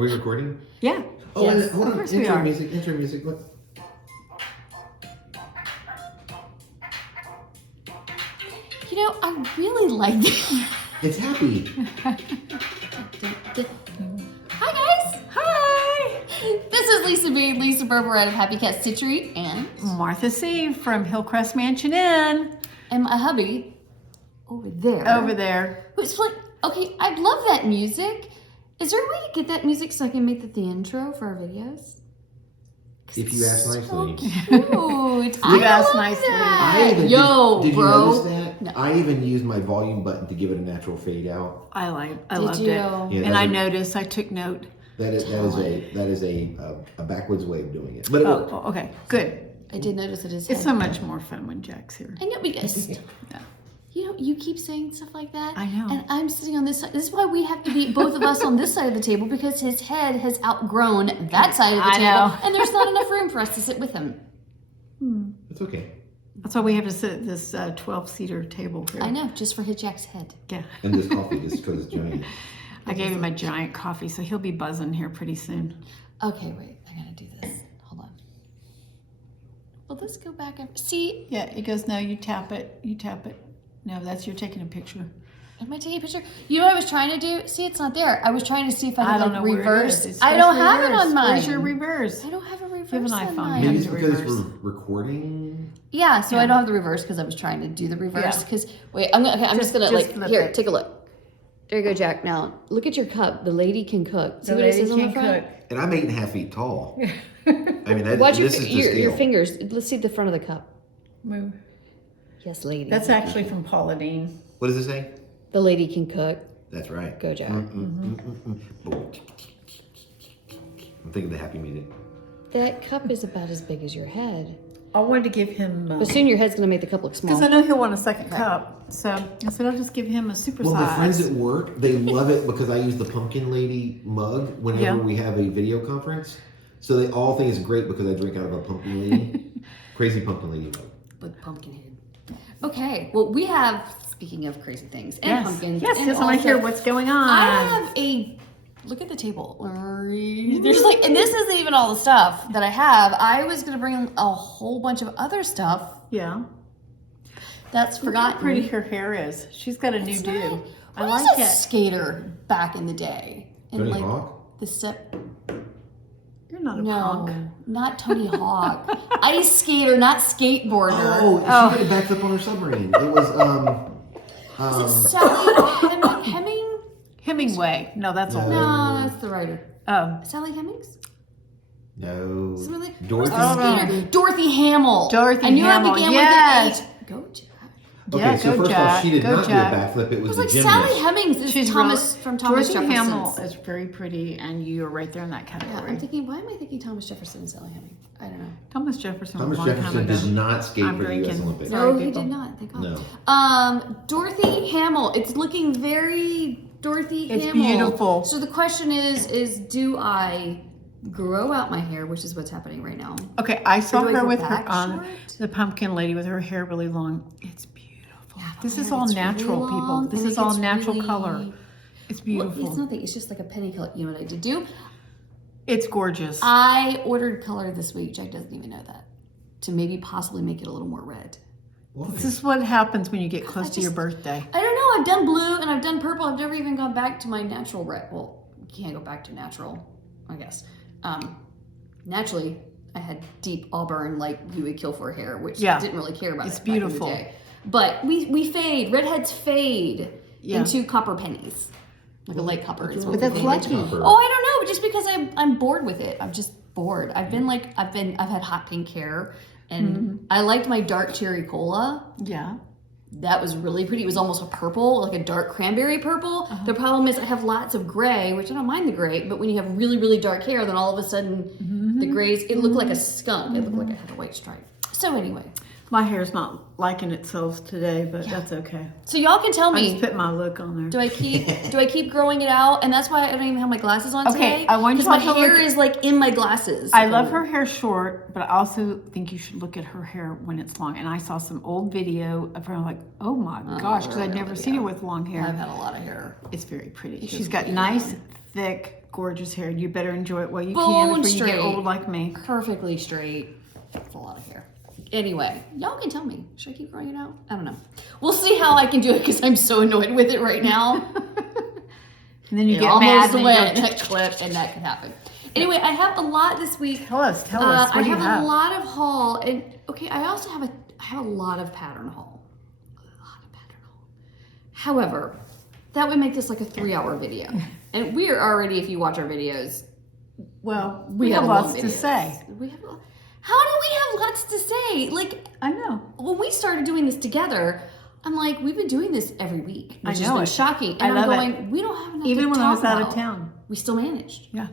Are we recording? Yeah. Oh, yes, hold of on. course we Intro are. music. Look. You know, I really like this. It's happy. Hi guys. Hi. This is Lisa B. Lisa Berber out of Happy Cat Stitchery and Martha C. from Hillcrest Mansion Inn. and my hubby over there. Over there. Who's like, okay, I love that music. Is there a way to get that music so I can make the intro for our videos? If you ask nicely. So cute. You asked nicely. Did Yo, you bro. notice that? No. I even used my volume button to give it a natural fade out. I Did loved you? it. Yeah, And I noticed, I took note. That is a backwards way of doing it, but it worked. Oh, okay, good. I did notice that his It's head. so much more fun when Jack's here. I know, because Yeah. you know, you keep saying stuff like that. I know. And I'm sitting on this side. This is why we have to be both of us on this side of the table, because his head has outgrown that side of the I table. know. And there's not enough room for us to sit with him. It's okay. That's why we have to sit at this 12-seater table here. I know, just for Jack's head. Yeah. And this coffee just because it's giant. I gave him a giant coffee, so he'll be buzzing here pretty soon. Okay, wait, I gotta do this. Hold on. Will this go back and see? Yeah, it goes, no, you tap it. No, you're taking a picture. Am I taking a picture? You know what I was trying to do? See, it's not there. I was trying to see if I I could don't like know where it reverse. is. It's I supposed don't to have it reverse. on mine. Where's your reverse? I don't have a reverse. You have an on iPhone. mine. Maybe Have it's the because reverse. we're recording. Yeah, so Yeah. I don't have the reverse because I was trying to do the reverse. Yeah. Because wait, I'm just gonna just like flip here, it. take a look. There you go, Jack. Now look at your cup. The lady can cook. See The what it lady says on the can front? cook. And I'm 8.5 feet tall. I mean, Watch this is the your scale. fingers. Let's see the front of the cup. Move. Yes, lady. That's actually from Paula Dean. What does it say? The lady can cook. That's right. Go, Jack. I'm thinking of the happy music. That cup is about as big as your head. I wanted to give him, But soon your head's gonna make the cup look small. because I know he'll want a second cup. So I said I'll just give him a super Well, my friends size. at work, they love it because I use the Pumpkin Lady mug whenever Yeah. we have a video conference. So they all think it's great because I drink out of a Pumpkin Lady, crazy Pumpkin Lady mug. With pumpkin head. Okay. Well, we have. Speaking of crazy things and Yes, pumpkins. yes, and yes, I want to hear also- what's going on. I have a look at the table. There's like, and this isn't even all the stuff that I have. I was gonna bring a whole bunch of other stuff Yeah. that's Look forgotten. how pretty her hair is. She's got a new It's do. not- I What like is a it. skater back in the day? And Tony like Hawk? the step. You're not a No, punk. not Tony Hawk. Ice skater, not skateboarder. Oh, she did a backflip on her submarine. It was Is it Sally Hemming? Hemingway. No, that's No. old. No, that's the writer. Oh. Sally Hemmings? no Something like Dorothy. where's the skater? Dorothy Hamill. Dorothy I knew Hamill, I began yes. with an H. Go, Jack. Okay, Yeah, so go first Jack, off, she did go not Jack. do a backflip. It It was was a like gymnast. Sally Hemmings is She's Thomas real, from Thomas Dorothy Jefferson. Hamill is very pretty, and you are right there in that Yeah, category. I'm thinking, why am I thinking Thomas Jefferson and Sally Hemming? I don't know. Thomas Jefferson. Thomas was a long Jefferson time ago. did not skate I'm for the U.S. drinking. Olympics. Sorry, No, he people. did not. Thank God. No. Dorothy Hamill. It's looking very Dorothy It's Hamill. beautiful. So the question is do I grow out my hair, which is what's happening right now? Okay, I saw do I her go with her back on short? the pumpkin lady with her hair really long. It's beautiful. This is all It's natural, really people. long, This and is it all gets natural really- color. It's beautiful. Well, it's nothing. It's just like a penny color. You know what I did do? It's gorgeous. I ordered color this week. Jack doesn't even know that. To maybe possibly make it a little more red. Why? This is what happens when you get close to your just- birthday. I don't know. I've done blue and I've done purple. I've never even gone back to my natural red. Well, you can't go back to natural, I guess. Naturally, I had deep auburn like you would kill for hair, which Yeah. I didn't really care about. It's it back in the beautiful. day. But we fade. Redheads fade Yeah. into copper pennies, like a light copper. Is what But we that's fade lucky. into. Oh, I don't know. Just because I'm bored with it. I'm just bored. I've had hot pink hair, and I liked my dark cherry cola. Yeah. That was really pretty. It was almost a purple, like a dark cranberry purple. The problem is I have lots of gray, which I don't mind the gray, but when you have really, really dark hair, then all of a sudden the grays, it looked like a skunk. It looked like it had a white stripe. So anyway, My hair's not liking itself today, but that's okay. so y'all can tell I just me, put my look on there. do I keep growing it out? And that's why I don't even have my glasses on Okay, today. I want you because my to look- hair is like in my glasses. I love her hair short, but I also think you should look at her hair when it's long. And I saw some old video of her, like, oh my gosh, because I'd never seen her with long hair. I've had a lot of hair. It's very pretty. She's got nice, thick gorgeous hair. You better enjoy it while you Bone can before you straight. get old like me. Perfectly straight. That's a lot of hair. Anyway, y'all can tell me. Should I keep growing it out? I don't know. We'll see how I can do it because I'm so annoyed with it right now. And then you get almost mad and away you at go, that clip, and that can happen. Anyway, I have a lot this week. Tell us. What I do you have have? a lot of haul, and okay, I also have a lot of pattern haul. However, that would make this like a 3-hour video, and we are already, if you watch our videos, Well, we have lots to say. How do we have lots to say? Like, I know. when we started doing this together, I'm like, we've been doing this every week, which has know been it. shocking. And I I'm love going, it. we don't have enough Even to when talk I was out about. of town. We still managed. Yeah.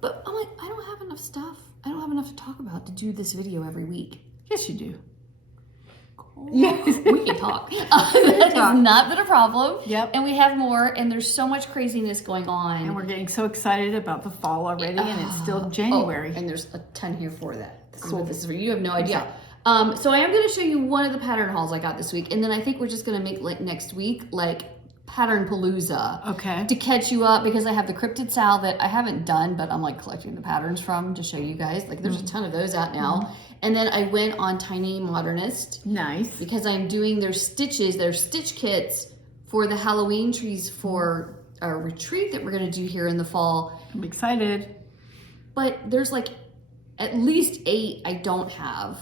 But I'm like, I don't have enough stuff. I don't have enough to talk about to do this video every week. Yes, you do. Yeah, we can talk. That has not been a problem. Yep. And we have more, and there's so much craziness going on. And we're getting so excited about the fall already, and it's still January. And there's a ton here for that. This is what this is for. You have no idea. So I am going to show you one of the pattern hauls I got this week, and then I think we're just going to make like next week like pattern palooza. Okay. To catch you up, because I have the cryptid sal that I haven't done, but I'm like collecting the patterns from to show you guys. Like there's a ton of those out now. And then I went on Tiny Modernist. Nice. Because I'm doing their stitches, their stitch kits for the Halloween trees for a retreat that we're going to do here in the fall. I'm excited. But there's like at least 8 I don't have.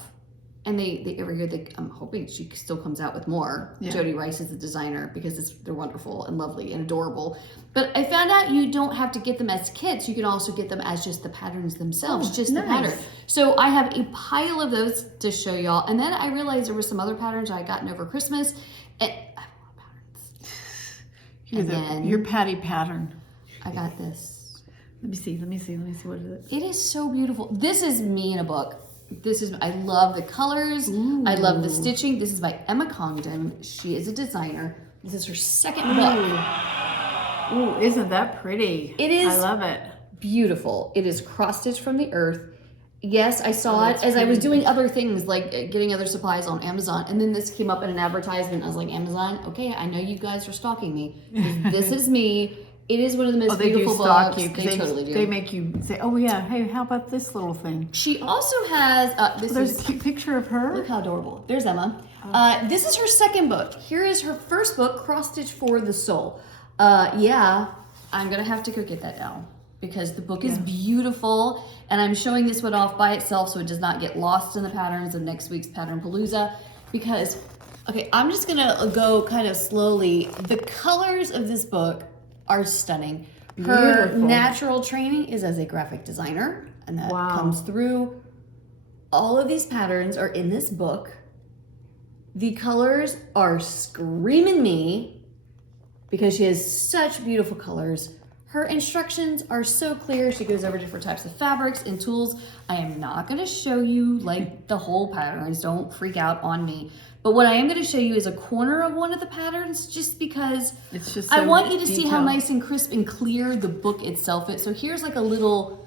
And they every year, I'm hoping she still comes out with more. Yeah. Jody Rice is the designer, because they're wonderful and lovely and adorable. But I found out you don't have to get them as kits. You can also get them as just the patterns themselves, just the pattern. So I have a pile of those to show y'all. And then I realized there were some other patterns I had gotten over Christmas. And I have a lot of patterns. Your Patty pattern. I got this. Let me see what it is. It is so beautiful. This is me in a book. I love the colors. Ooh. I love the stitching. This is by Emma Congdon. She is a designer. This is her second book. Ooh, isn't that pretty? It is. I love it. Beautiful. It is cross stitched from the earth. Yes, I saw it as I was doing other things, like getting other supplies on Amazon. And then this came up in an advertisement. I was like, Amazon, okay, I know you guys are stalking me. This is me. It is one of the most beautiful books. They totally do. They make you say, oh yeah, hey, how about this little thing? She also has, There's a cute picture of her. Look how adorable. There's Emma. This is her second book. Here is her first book, Cross Stitch for the Soul. Yeah, I'm going to have to go get that now, because the book is beautiful, and I'm showing this one off by itself so it does not get lost in the patterns of next week's Pattern Palooza, because, okay, I'm just going to go kind of slowly. The colors of this book are stunning. Her natural training is as a graphic designer, and that comes through. All of these patterns are in this book. The colors are screaming me, because she has such beautiful colors. Her instructions are so clear. She goes over different types of fabrics and tools. I am not going to show you like the whole patterns. Don't freak out on me. But what I am going to show you is a corner of one of the patterns, just because it's just I want you to see how nice and crisp and clear the book itself is. So here's like a little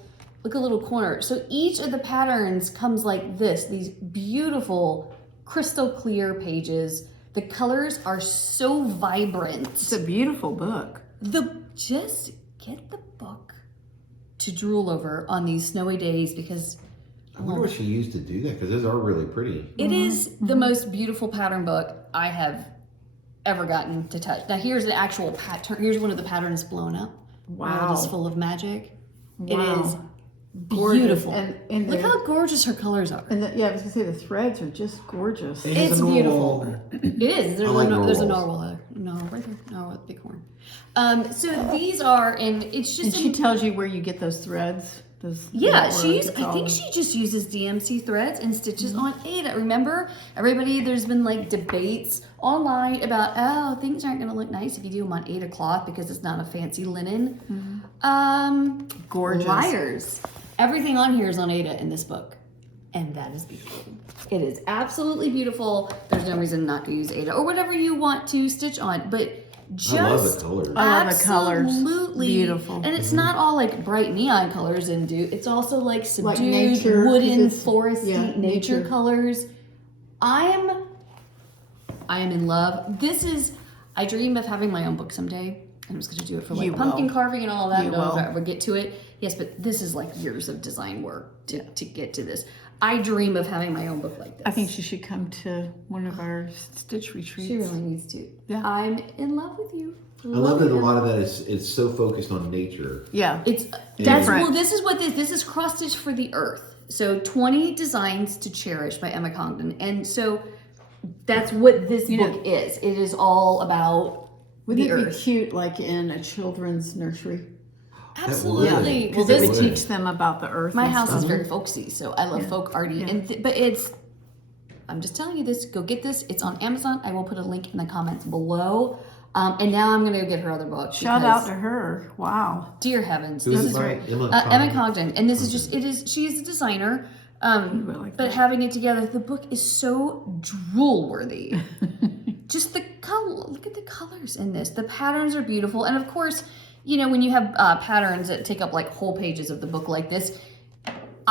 corner. So each of the patterns comes like this, these beautiful crystal clear pages. The colors are so vibrant. It's a beautiful book. Just get the book to drool over on these snowy days, because I wonder what she used to do that, because those are really pretty. it is the most beautiful pattern book I have ever gotten to touch. Now here's an actual pattern. Here's one of the patterns blown up. Wow. It is full of magic. Wow. It is beautiful. And look how gorgeous her colors are. And I was gonna say the threads are just gorgeous. It's beautiful. It is. There's there's a narwhal there. No, right there. No, with bighorn. So these are, and it's just. And she tells you where you get those threads. I think she just uses DMC threads and stitches on Ada. Remember, everybody, there's been like debates online about, oh, things aren't going to look nice if you do them on Ada cloth because it's not a fancy linen. Gorgeous. Liars. Everything on here is on Ada in this book. And that is beautiful. It is absolutely beautiful. There's no reason not to use Ada or whatever you want to stitch on. But just I love the colors. I love the colors. Absolutely Beautiful. And it's not all like bright neon colors and it's also like subdued nature, wooden foresty nature nature colors. I am in love. I dream of having my own book someday. I'm just going to do it for like You pumpkin will. carving and all that. You No, if will. I ever get to it. Yes, but this is like years of design work to get to this. I dream of having my own book like this. I think she should come to one of our stitch retreats. She really needs to. Yeah. I'm in love with you. I love that a lot of that is so focused on nature. Yeah. It's Different. this is what this is cross stitch for the earth. So 20 designs to cherish by Emma Congdon, and so that's what this book is. It is all about Wouldn't the it be earth. cute, like in a children's nursery? Absolutely. Well, Because it would this would. teach them about the earth. my and house stuff. is very folksy, so I love folk arty, but it's. I'm just telling you this. Go get this. It's on Amazon. I will put a link in the comments below. And now I'm gonna go get her other book. Shout because, out to her. Wow. dear heavens, Who this is is it by? right. Emma Emma Congdon. Congdon, and this is just she is a designer. like But that. having it together, the book is so drool worthy. Just the color, look at the colors in this. The patterns are beautiful, and of course, you know when you have patterns that take up like whole pages of the book like this.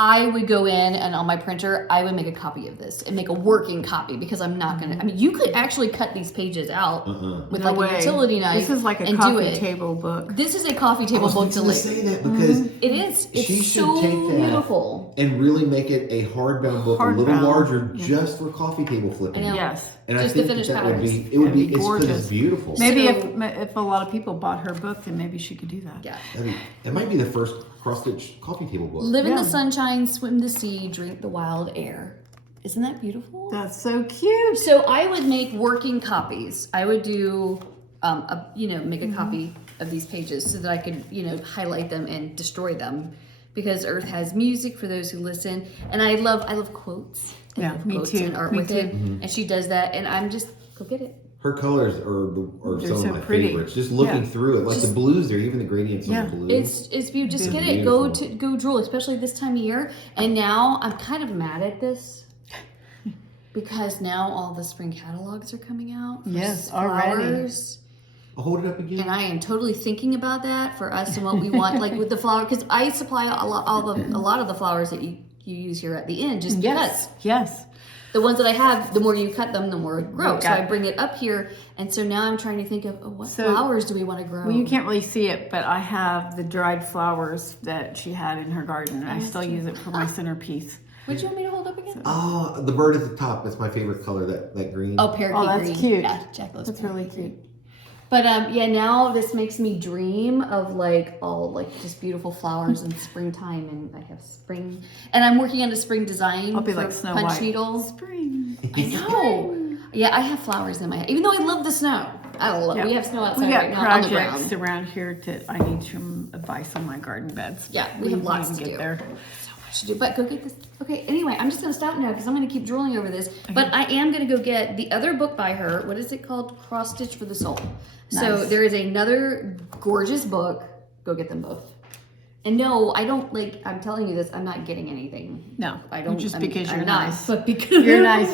I would go in and on my printer, I would make a copy of this and make a working copy because I'm not gonna. I mean, you could actually cut these pages out with No like way. a utility knife. This is like a and do coffee it. table book. This is a coffee I table was book to going to say that because It is. It's she should so take that beautiful. and really make it a hardbound book, a little Hardbound. larger, just for coffee table flipping. I know. Yes. And Just I the think finished that would patterns. be, it would That'd be, be it's because gorgeous. it's beautiful. Maybe So- if a lot of people bought her book, then maybe she could do that. Yeah. It might be the first cross-stitch coffee table book. Live in Yeah. the sunshine, swim the sea, drink the wild air. Isn't that beautiful? That's so cute. So I would make working copies. I would do, make a copy of these pages so that I could, highlight them and destroy them, because Earth has music for those who listen, and I love quotes. I Yeah, love me quotes too. and art Me with it, too. and she does that, and I'm just go get it. Her colors are They're some so of my pretty. favorites. Just looking Yeah. through it, like the blues there, even the gradients Yeah. on the blue. It's beautiful. Just get it. Beautiful. Go drool, especially this time of year. And now I'm kind of mad at this because now all the spring catalogs are coming out. For Yes, already. flowers. I'll hold it up again. And I am totally thinking about that for us and what we want, like with the flower, because I supply a lot of the flowers that you use here at the inn, just because. Yes. The ones that I have, the more you cut them, the more it grows. So got I bring it up here, and so now I'm trying to think of what So- flowers do we want to grow. Well, you can't really see it, but I have the dried flowers that she had in her garden, and I still use it for my centerpiece. Would you want me to hold up again? Oh, the bird at the top. That's my favorite color, that green. Oh, parakeet Oh, that's green. cute. Yeah, Jack loves That's really parakeet green. cute. But now this makes me dream of just beautiful flowers in springtime, and I have spring, and I'm working on a spring design. I'll be for like Snow punch White. needle. Spring. I know. Yeah, I have flowers in my head, even though I love the snow. I love. Yeah. We have snow outside We got right now on the projects ground. around here that I need some advice on my garden beds. Yeah, we have lots need to get do. there. So much to do, but go get this. Okay, anyway, I'm just gonna stop now because I'm gonna keep drooling over this. But I am gonna go get the other book by her. What is it called? Cross Stitch for the Soul. So Nice. there is another gorgeous book. Go get them both. And no, I don't I'm telling you this. I'm not getting anything. No, I don't. just I'm- because I'm you're not, nice. But because You're nice.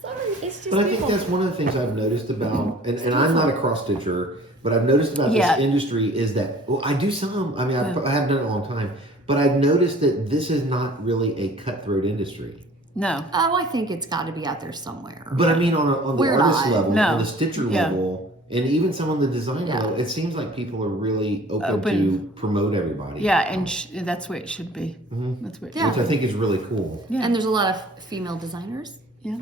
Sorry, it's just. But I think people. that's one of the things I've noticed about, and I'm not a cross stitcher, but I've noticed about Yeah. this industry is that, well, I do some. I mean, I haven't done it in a long time, but I've noticed that this is not really a cutthroat industry. No. Oh, I think it's got to be out there somewhere. But I mean, on the We're artist not. level, No. on the stitcher Yeah. level, and even some on the design Yeah. level, it seems like people are really open Open. to promote everybody. Yeah, and that's the way it should be. Mhm. That's what. It Yeah. Which I think is really cool. Yeah. And there's a lot of female designers. Yeah.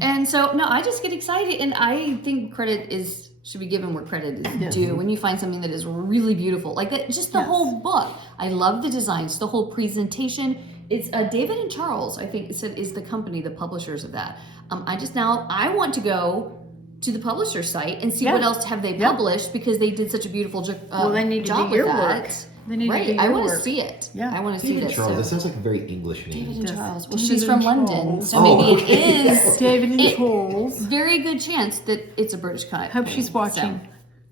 And so, no, I just get excited, and I think credit should be given where credit is due. When you find something that is really beautiful, like that, just the Yes. whole book. I love the designs, the whole presentation. It's David and Charles, I think, is the company, the publishers of that. I want to go to the publisher site and see Yeah. what else have they Yeah. published, because they did such a beautiful Well, they need to job do your with work. that. They need to Right, do I your want to work. see it. Yeah. I want to see David this. Charles, so. that sounds like a very English name. David and Yes. Charles. Well, David she's and from Charles. London, so Oh, maybe okay. it is. David and It- Charles. Very good chance that it's a British cut. Hope she's watching. So,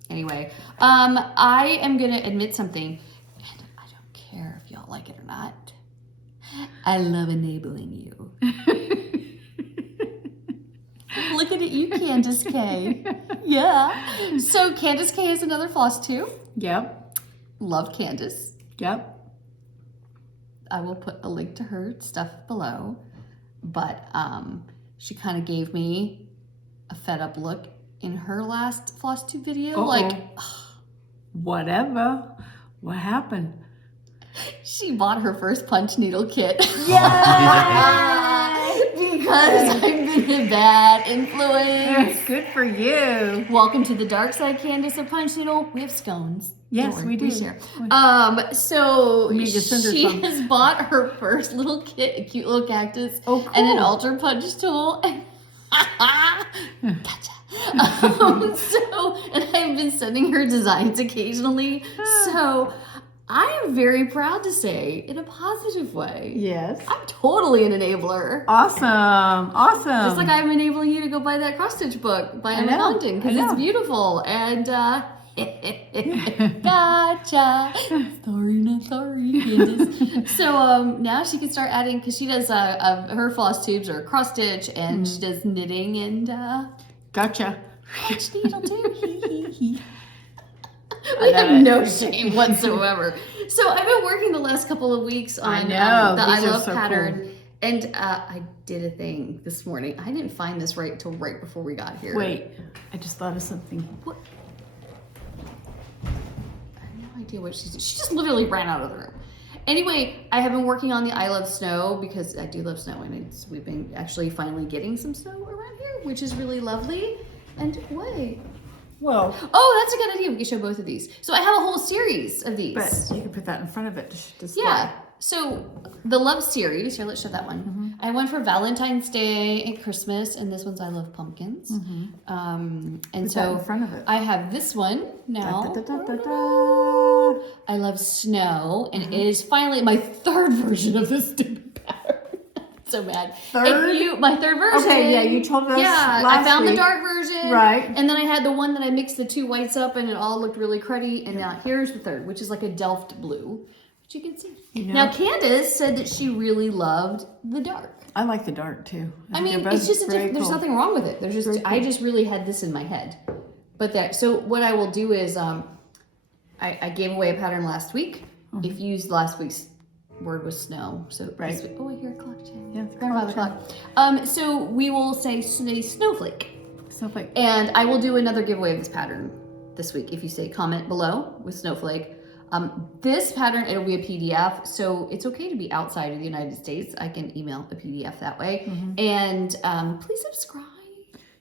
anyway, I am gonna admit something, and I don't care if y'all like it or not. I love enabling you. Look at it, you Candace K. Yeah. So Candace K is another Flosstube. Yep. Love Candace. Yep. I will put a link to her stuff below. But she kind of gave me a fed up look in her last Flosstube video. Uh-oh. Like, Whatever. What happened? she bought her first punch needle kit. Yay! Because I've been a bad influence. Good for you. Welcome to the dark side, Candace, of punch needle. We have scones. Yes, Don't worry, we do. share. So We need to send her she some. has bought her first little kit, a cute little cactus, Oh, cool. and an ultra punch tool. Gotcha. And I've been sending her designs occasionally. So I am very proud to say, in a positive way, Yes. I'm totally an enabler. Awesome. Just like I'm enabling you to go buy that cross stitch book by Emma know, Compton because I know. it's beautiful. And gotcha. Sorry, not sorry, Candace. So now she can start adding, because she does her floss tubes are cross stitch, and she does knitting and Gotcha. punch needle too. We have no shame whatsoever. So I've been working the last couple of weeks on the I these are Love so pattern. cool. And I did a thing this morning. I didn't find this right till right before we got here. Wait, I just thought of something. What? I have no idea what she just literally ran out of the room. Anyway, I have been working on the I Love Snow because I do love snow, and we've been actually finally getting some snow around here, which is really lovely. And wait. Well, Oh, that's a good idea. We can show both of these. So I have a whole series of these. but you can put that in front of it to display. Yeah. So the Love series, here, let's show that one. I have one for Valentine's Day and Christmas, and this one's I Love Pumpkins. And Put so that in front of it. I have this one now. Da, da, da, da, da. I Love Snow, and it is finally my third version of this stupid pattern. So mad. Third? My third version. Okay, yeah, you told us Yeah, I last found the week. dark version. Right. And then I had the one that I mixed the two whites up, and it all looked really cruddy. And now here's the third, which is like a Delft blue, which you can see. know- Now Candace said that she really loved the dark. I like the dark too. I think mean, they're it's both just very there's cool. nothing wrong with it. There's just Very cool. I just really had this in my head. But so what I will do is I gave away a pattern last week. If you used last week's word was snow, so Right. this week, oh, I hear a clock check. Yeah, it's Grandfather clock clock. So we will say snowflake. Snowflake. And I will do another giveaway of this pattern this week. If you say comment below with snowflake. This pattern, it'll be a PDF, so it's okay to be outside of the United States. I can email a PDF that way. And please subscribe.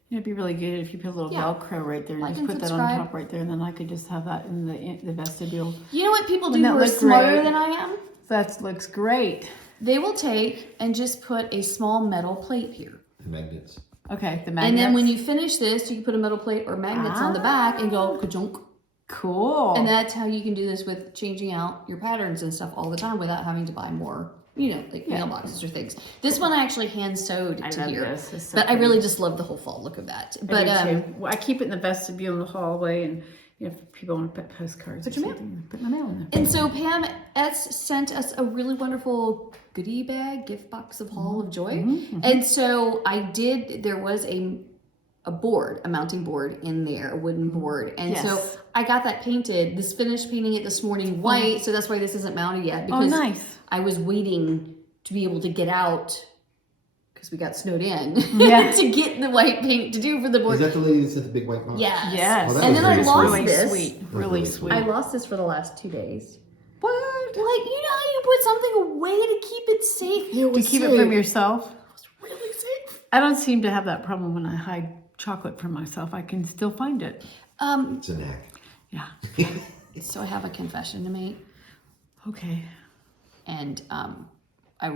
It'd be really good if you put a little Yeah. Velcro right there. Like Just and put that on subscribe. top right there, and then I could just have that in the vestibule. You know what people do Wouldn't who that are look smarter great? than I am? That looks great. They will take and just put a small metal plate here. Magnets. Okay, the magnets. And then when you finish this, you can put a metal plate or magnets on the back and go ka-junk. Cool. And that's how you can do this with changing out your patterns and stuff all the time without having to buy more, like mailboxes or things. This one I actually hand sewed to love here. this. It's so But I pretty. really just love the whole fall look of that. I But do too. Well, I keep it in the vestibule in the hallway, and if people want to put postcards, Put or your mail. something, put my mail in there. And so Pam S sent us a really wonderful goodie bag, gift box of Hall of Joy. And so there was a board, a mounting board in there, a wooden board. And so Yes. I got that painted, finished painting it this morning white. So that's why this isn't mounted yet, Oh, because nice. I was waiting to be able to get out because we got snowed in Yeah. to get the white paint to do for the Is board. that the lady that sent the big white box? Yes. Yes. Oh, that And was then I very lost sweet. Really this. sweet. Really really sweet. I lost this for the last 2 days. What? Like, you know how you put something away to keep it safe? It To was keep safe. it from yourself? It was really safe. I don't seem to have that problem when I hide chocolate from myself. I can still find it. It's a knack. Yeah. So I have a confession to make. Okay. And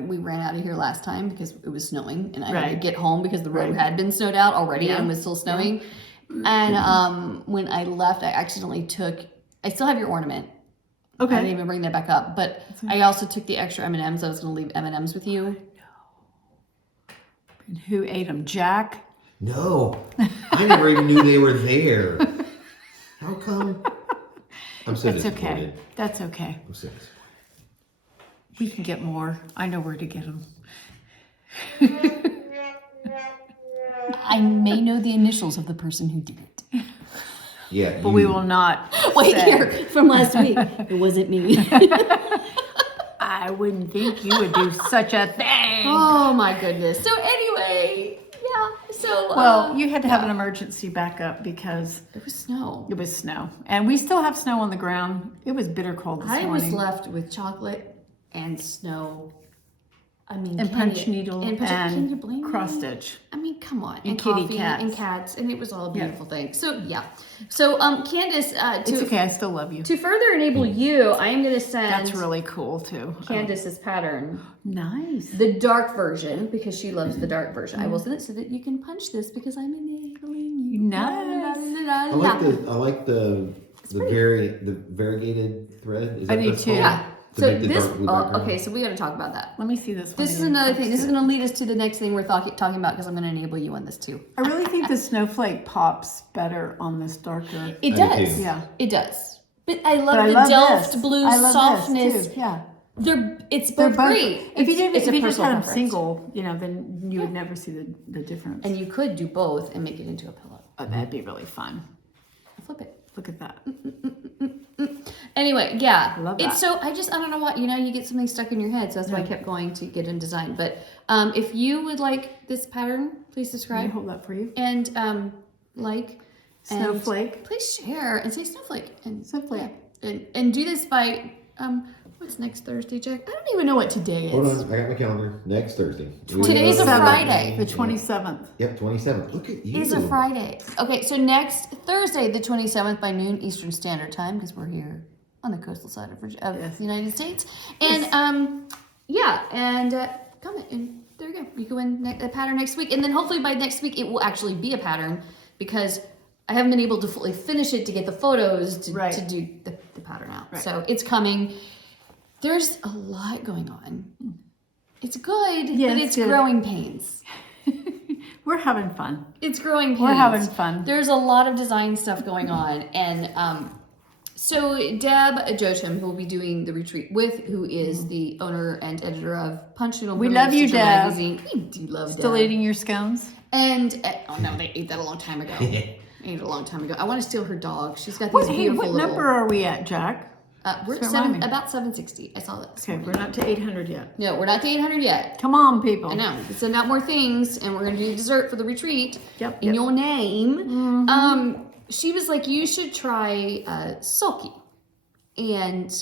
we ran out of here last time because it was snowing, and I had to Right. get home because the road Right. had been snowed out already Yeah. and was still snowing. And when I left, I accidentally I still have your ornament. I didn't Okay. even bring that back up, but I also took the extra M&Ms. I was going to leave M&Ms with you. And who ate them? Jack? No, I never even knew they were there. How come? I'm so That's okay. disappointed. That's okay. I'm so disappointed. We can get more. I know where to get them. I may know the initials of the person who did it. Yeah, But we will not. Wait, say. here, from last week. It wasn't me. I wouldn't think you would do such a thing. Oh my goodness. So anyway, yeah. So So Well, you had to have an emergency backup because it was snow. it was snow. And we still have snow on the ground. It was bitter cold this I morning. was left with chocolate and snow. I mean, and punch needle and can you blame cross me? stitch. I mean, come on. And kitty kitty cats. And cats. cats. And it was all a beautiful thing. So, yeah. So, Candace, It's okay, I still love you. to further enable you, I am going to send That's really cool too. Candace's pattern. Nice. The dark version, because she loves the dark version. I will send it so that you can punch this because I'm enabling you. Nice. I like the variegated thread. Is I that do what it's too. called? Yeah. To So make the this, dark blue background. okay, so we got to talk about that. Let me see this one. This is again. another thing. This is going to lead us to the next thing we're talking about because I'm going to enable you on this too. I really think the snowflake pops better on this darker. It I do does. too. Yeah. It does. But I love But I the love Delft this. blue I love softness. This too. Yeah. It's They're both both great. If you It's a just personal had them preference. single, then you would never see the difference. And you could do both and make it into a pillow. Oh, that'd be really fun. Flip it. Look at that. Anyway, yeah. Love that. It's so, I don't know what, you get something stuck in your head. So that's why I kept going to get in design. But if you would like this pattern, please Can I subscribe. hold that for you? And like. Snowflake. And please share and say snowflake. And Snowflake. Yeah. And do this by, what's next Thursday, Jack? I don't even know what today is. Hold on, I got my calendar. Next Thursday. Today's a Friday. The 27th. Yep, 27th. Look at you. It's a Friday. Okay, so next Thursday, the 27th by noon Eastern Standard Time, because we're here on the coastal side of Yes. the United States. And comment, and there you go. You go in a pattern next week, and then hopefully by next week it will actually be a pattern because I haven't been able to fully finish it to get the photos to do the pattern out. Right. So it's coming. There's a lot going on. It's good, Yeah, but it's it's good. growing pains. We're having fun. It's growing pains. We're having fun. There's a lot of design stuff going on. And so Deb Joachim, who will be doing the retreat with, who is the owner and editor of Punch Noodle We love you, Stitcher Deb. magazine. We do love Still Deb. eating your scones? And, oh no, they ate that a long time ago. Ate it a long time ago. I want to steal her dog. She's got these beautiful What little... number are we at, Jack? we're Just remind me. about 760. I saw that. Okay, we're not to 800 yet. No, we're not to 800 yet. Come on, people. I know. Send out more things, and we're going to do dessert for the retreat. Yep, In yep. your name. She was like, you should try Sulky and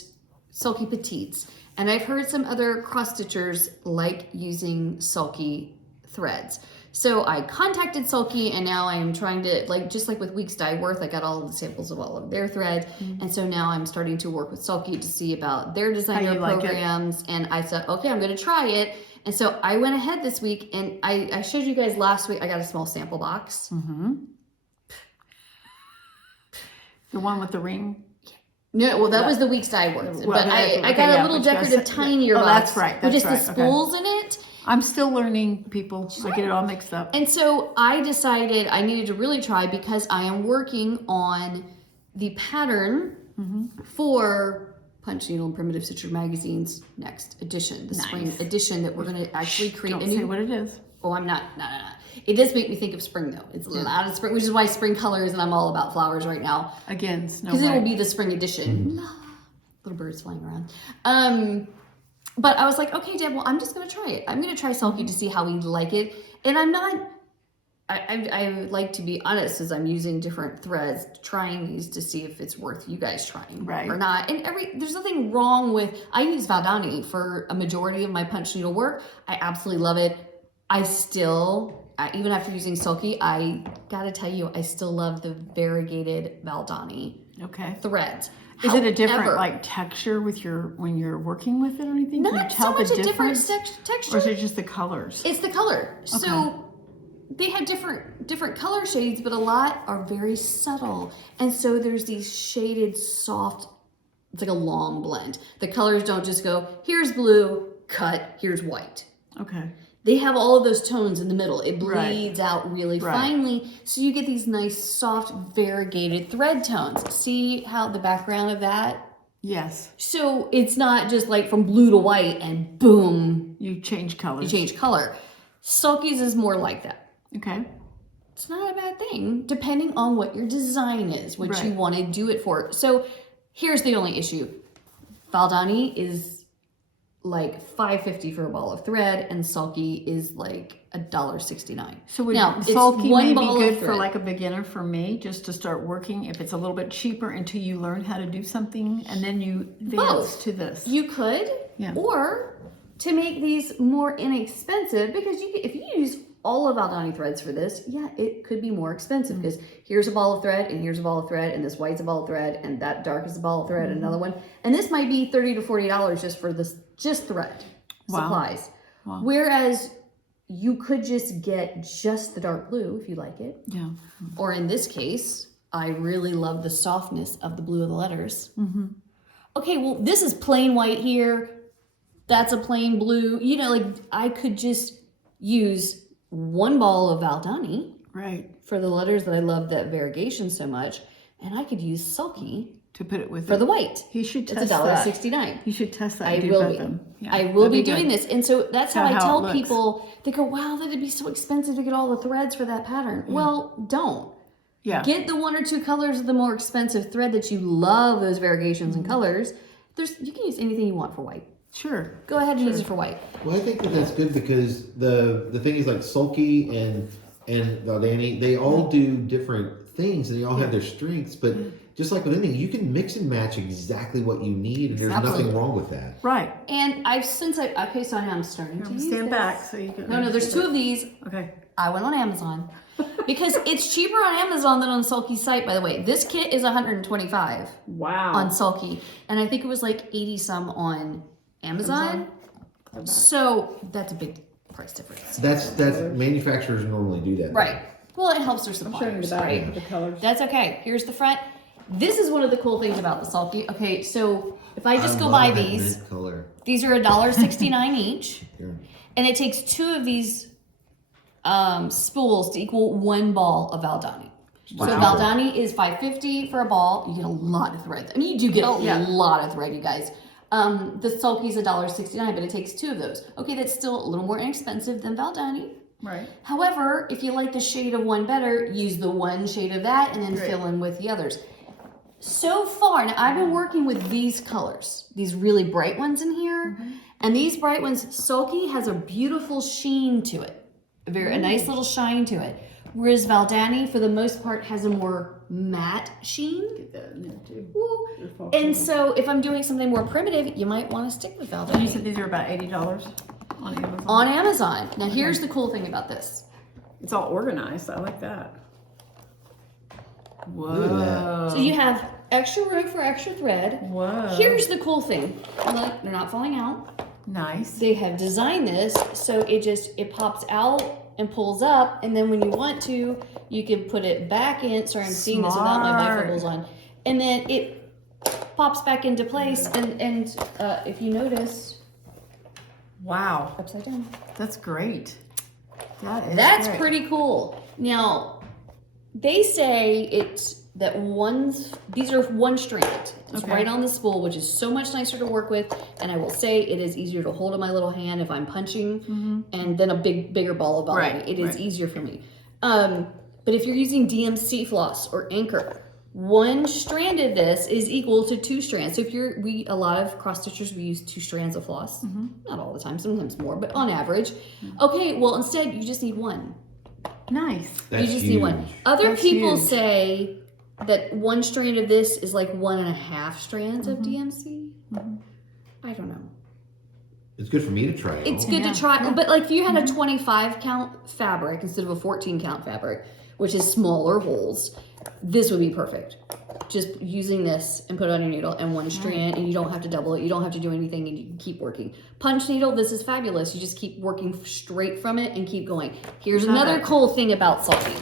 Sulky Petites. And I've heard some other cross-stitchers like using Sulky threads. So I contacted Sulky, and now I am trying to, just like with Weeks Dye Worth, I got all the samples of all of their thread. And so now I'm starting to work with Sulky to see about their designer you like it. programs. And I said, okay, I'm going to try it. And so I went ahead this week, and I showed you guys last week, I got a small sample box. The one with the ring? No, well, that was the Weeks Dye Worth. Well, But I okay, got yeah, a little but you guys decorative said- tinier oh, box. that's right, With that's just the right, okay. spools in it. I'm still learning, people. I get it all mixed up. And so I decided I needed to really try because I am working on the pattern for Punch Needle and Primitive Stitcher Magazine's next edition, the spring edition that we're going to actually create. Don't say what it is. Oh, I'm not. No. It does make me think of spring though. It's a lot of spring, which is why spring colors, and I'm all about flowers right now. Again, Snow Because it will White. be the spring edition. Little birds flying around. But I was like, okay, Deb, well, I'm just going to try it. I'm going to try Sulky to see how we like it. And I'm not, I like to be honest as I'm using different threads, trying these to see if it's worth you guys trying or not. And there's nothing wrong with, I use Valdani for a majority of my punch needle work. I absolutely love it. I still, even after using Sulky, I got to tell you, I still love the variegated Valdani threads. Is it a different However, texture with when you're working with it or anything? Can you not tell so much the a different difference? texture. Or is it just the colors? It's the color. So they have different color shades, but a lot are very subtle. And so there's these shaded, soft, it's like a long blend. The colors don't just go, here's blue, cut, here's white. Okay. They have all of those tones in the middle. It bleeds out really Right. finely. So you get these nice, soft, variegated thread tones. See how the background of that? Yes. So it's not just like from blue to white and boom, You change colors. you change color. Sulky's is more like that. Okay. It's not a bad thing, depending on what your design is, what you Right. want to do it for. So here's the only issue. Valdani is like $5.50 for a ball of thread, and Sulky is like $1.69. So would Now, it's Sulky one may ball be of good for thread. like a beginner for me, just to start working if it's a little bit cheaper until you learn how to do something and then you advance Both. to this. You could, Yeah. or to make these more inexpensive, because if you use all of Aldani threads for this, yeah, it could be more expensive because here's a ball of thread and here's a ball of thread and this white's a ball of thread and that dark is a ball of thread and another one. And this might be $30 to $40 just for this, just thread supplies. Wow. Whereas you could just get just the dark blue if you like it. Yeah. Or in this case, I really love the softness of the blue of the letters. Okay, well, this is plain white here. That's a plain blue. You know, like I could just use one ball of Aldani Right. for the letters that I love that variegation so much, and I could use Sulky To put it with for the white. He should It's test that. $1.69. You should test that. I and do will both be. of them. Yeah, I will that'd be good. doing this, and so that's how How I it tell looks. people. They go, "Wow, that'd be so expensive to get all the threads for that pattern." Well, don't. Yeah. Get the one or two colors of the more expensive thread that you love those variegations and colors. You can use anything you want for white. Sure. Go ahead and use it for white. Well, I think that that's good because the thing is like Sulky and Valdani, they all do different things and they all have their strengths. But just like with anything, you can mix and match exactly what you need, and there's Absolutely. nothing wrong with that. Right. And okay, so now I'm starting to use Stand this. back so you can. No, there's two of these. Okay. I went on Amazon because it's cheaper on Amazon than on Sulky's site, by the way. This kit is $125 Wow. on Sulky, and I think it was like 80 some on Amazon. So that's a big price difference. That's manufacturers normally do that. Right. Well, it helps their showing suppliers, the back right? with the colors. That's okay. Here's the front. This is one of the cool things about the Sulky. Okay, so if I just go love buy that these, mint color. these are $1.69 each. Yeah. And it takes two of these spools to equal one ball of Valdani. So Wow. Valdani is $5.50 for a ball. You get a lot of thread. I mean, you do get a lot of thread, you guys. The Sulky is $1.69, but it takes two of those. Okay, that's still a little more inexpensive than Valdani. Right. However, if you like the shade of one better, use the one shade of that and then fill in with the others. So far, now I've been working with these colors, these really bright ones in here, and these bright ones, Sulky has a beautiful sheen to it, a nice little shine to it. Whereas Valdani, for the most part, has a more matte sheen. Get that in there too. Woo. And so, if I'm doing something more primitive, you might want to stick with You Valdani said these are about $80 on Amazon. on Amazon. Now, here's the cool thing about this. It's all organized. I like that. Look at that. Whoa. So you have extra room for extra thread. Whoa. Here's the cool thing. Look, they're not falling out. Nice. They have designed this so it pops out and pulls up, and then when you want to, you can put it back in. Sorry, I'm seeing this without my Smart. bifocals on. And then it pops back into place, and if you notice, Wow. upside down. That's great. That's great. pretty cool. Now, they say these are one strand. It's Okay. right on the spool, which is so much nicer to work with. And I will say it is easier to hold in my little hand if I'm punching, and then a bigger ball of volume. Right, It is right. easier for me. But if you're using DMC floss or Anchor, one strand of this is equal to two strands. So if a lot of cross stitchers, we use two strands of floss. Not all the time, sometimes more, but on average. Okay, well instead you just need one. Nice. That's You just huge. need one. Other That's people huge. say that one strand of this is like 1.5 strands of DMC. I don't know. It's good for me to try. It's all. good Yeah, to try, yeah. but like if you had a 25 count fabric instead of a 14 count fabric, which is smaller holes, this would be perfect. Just using this and put it on your needle and one strand, and you don't have to double it. You don't have to do anything, and you can keep working. Punch needle, this is fabulous. You just keep working straight from it and keep going. Here's another cool thing about Sulky.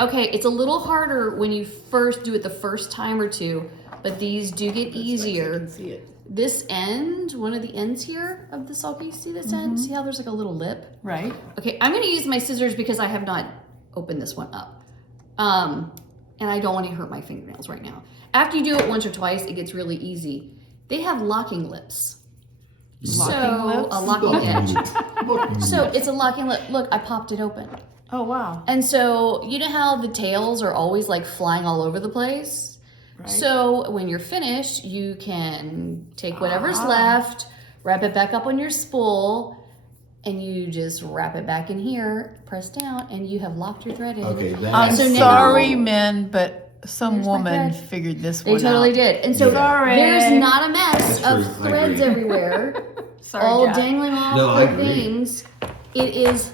Okay, it's a little harder when you first do it the first time or two, but these do get You easier. can see it. This end, one of the ends here of the Sulky, see this end? See how there's like a little lip? Right. Okay, I'm gonna use my scissors because I have not opened this one up. And I don't want to hurt my fingernails right now. After you do it once or twice, it gets really easy. They have locking lips. Locking lips? A locking edge. Look. So it's a locking lip. Look, I popped it open. Oh, wow. And so, you know how the tails are always like flying all over the place? Right. So when you're finished, you can take whatever's Ah. left, wrap it back up on your spool, and you just wrap it back in here, press down, and you have locked your thread in. Okay, I'm that's so now- sorry, men, but some There's my woman thread. figured this They one totally out. did. And so Sorry. there's not a mess That's of true. I threads agree. everywhere, Sorry, all Jack. dangling off No, I the agree. things. It is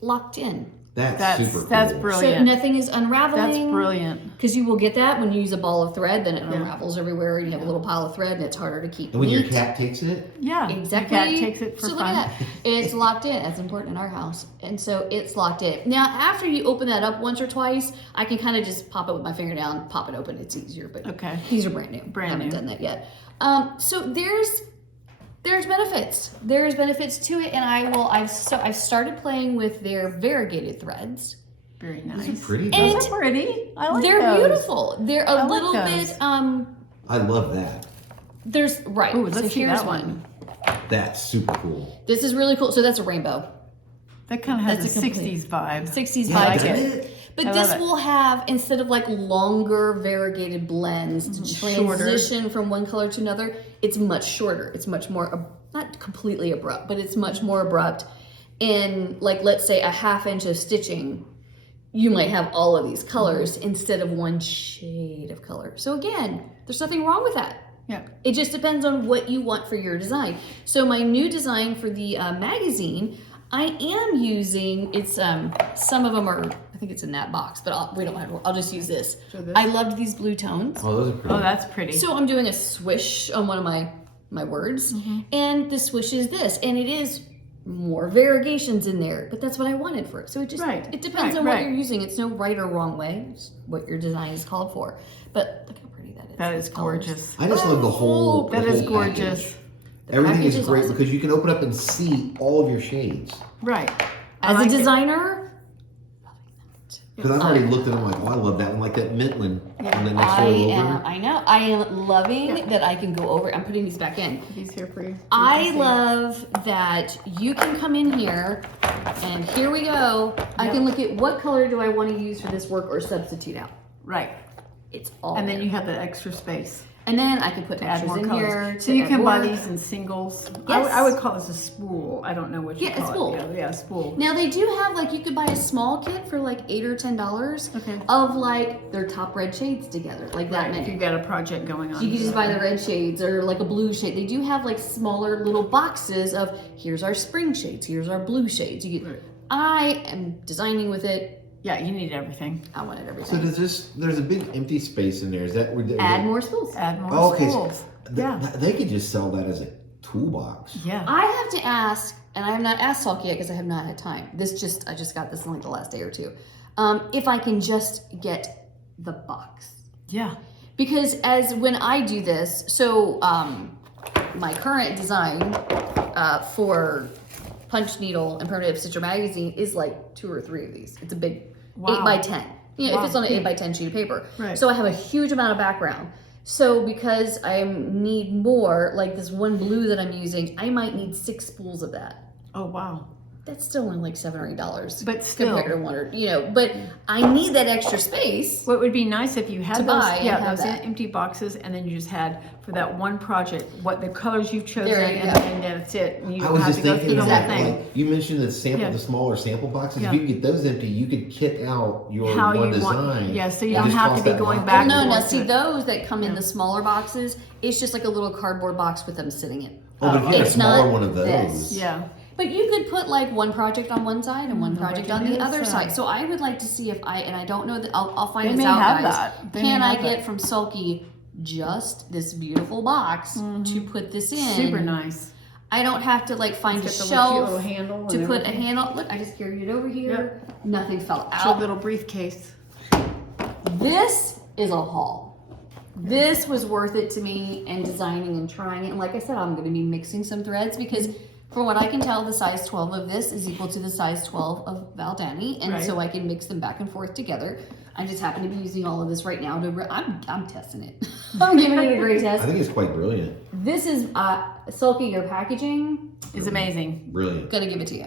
locked in. That's super cool. That's So brilliant. nothing is That's unraveling. brilliant. Because you will get that when you use a ball of thread, then it Yeah. unravels everywhere. You have a little pile of thread, and it's harder to keep And when your neat. cat takes it, Yeah. Exactly. Your cat takes it for so fun. look at that. It's locked in. That's important in our house. And so it's locked in. Now, after you open that up once or twice, I can kind of just pop it with my finger down, pop it open. It's easier, but Okay. these are brand new. Brand Haven't new. done that yet. So there's benefits. There's benefits to it, and I've started playing with their variegated threads. Very those nice. are pretty. And- Those are pretty. I like They're those. beautiful. They're I a like little those. bit I love that. there's right. Ooh, so let's see here's that one. one. That's super cool. This is really cool. So that's a rainbow. That kind of has That's a a complete- 60s vibe. 60s Yeah, vibe. doesn't it. it? But I this love it. will have, instead of like longer variegated blends to Shorter. transition from one color to another, it's much shorter. It's much more, not completely abrupt, but it's much more abrupt. In like, let's say a ½ inch of stitching, you might have all of these colors instead of one shade of color. So again, there's nothing wrong with that. Yeah. It just depends on what you want for your design. So my new design for the magazine, I am using, it's some of them are, I think it's in that box, but I'll just use this. So this? I loved these blue tones. Oh, those are pretty. Oh, that's pretty. So I'm doing a swish on one of my words, and the swish is this, and it is more variegations in there, but that's what I wanted for it. So it just, Right, it depends right, on what right. you're using. It's no right or wrong way. It's what your design is called for. But look how pretty that is. That Those is colors. gorgeous. I just love the whole. That the is whole gorgeous. package. Everything package is is great awesome. because you can open up and see all of your shades. Right. I As like a it. designer, Because I've already looked at them like, oh, I love that one, like that mint one on the next row over. I am loving that I can go over. I'm putting these back in. These here for you. I love that you can come in here, and here we go. I Yep. can look at what color do I want to use for this work or substitute out. Right. It's all And then there. you have the extra space And then I can put to add extras more in colors. here. So to you add can buy more. these in singles. Yes. I would call this a spool. I don't know what you Yeah, a call spool. it. Yeah, a spool. Now they do have like, you could buy a small kit for like $8 or $10 Okay. of like their top red shades together, like that Right. If many. you've got a project going on. You can just buy the red shades or like a blue shade. They do have like smaller little boxes of here's our spring shades, here's our blue shades. You get, Right. I am designing with it. Yeah, you need everything. I wanted So everything. there's a big empty space in there. Is that where Add more spools. Add more Oh, okay. spools. Yeah. Yeah. They could just sell that as a toolbox. Yeah. I have to ask, and I have not asked Sulky yet because I have not had time. I just got this in like the last day or two. If I can just get the box. Yeah. Because as when I do this, so my current design for Punch Needle and Permanent Stitcher magazine is like 2 or 3 of these. It's a big Wow. 8x10. You know, Wow. if it's on an 8x10 sheet of paper. Right. So I have a huge amount of background. So because I need more, like this one blue that I'm using, I might need 6 spools of that. Oh, wow. That's still only like $7 or $8. But still. compared to one or but I need that extra space. What would be nice if you had To those, buy and have those that. empty boxes, and then you just had for that one project what the colors you've chosen, There you and, go. and that's it. And you I don't was have just to go thinking through the that, whole thing. like you mentioned the sample, Yeah. the smaller sample boxes. Yeah. If you could get those empty, you could kit out your How one you design. want- yeah, so you It don't just have to costs be that going much. back No, and now forth see to it. those that come in the smaller boxes, it's just like a little cardboard box with them sitting in. Oh, but if you had a It's smaller not one of those, this. Yeah. But you could put like one project on one side and one project on the other side. side. So I would like to see if I don't know that I'll find They this may out, have guys. that. They Can may I have get that. from Sulky just this beautiful box to put this in? Super nice. I don't have to like find a It's got the cute shelf little handle to and put a everything. handle. Look, I just carried it over here. Nothing fell It's your out. little briefcase. This is a haul. This was worth it to me and designing and trying it. And like I said, I'm going to be mixing some threads because from what I can tell, the size 12 of this is equal to the size 12 of Valdani. And Right. so I can mix them back and forth together. I just happen to be using all of this right now. I'm testing it. I'm giving it a great I test. think it's quite brilliant. This is, Sulky, your packaging, Is amazing. Brilliant. gonna give it to you.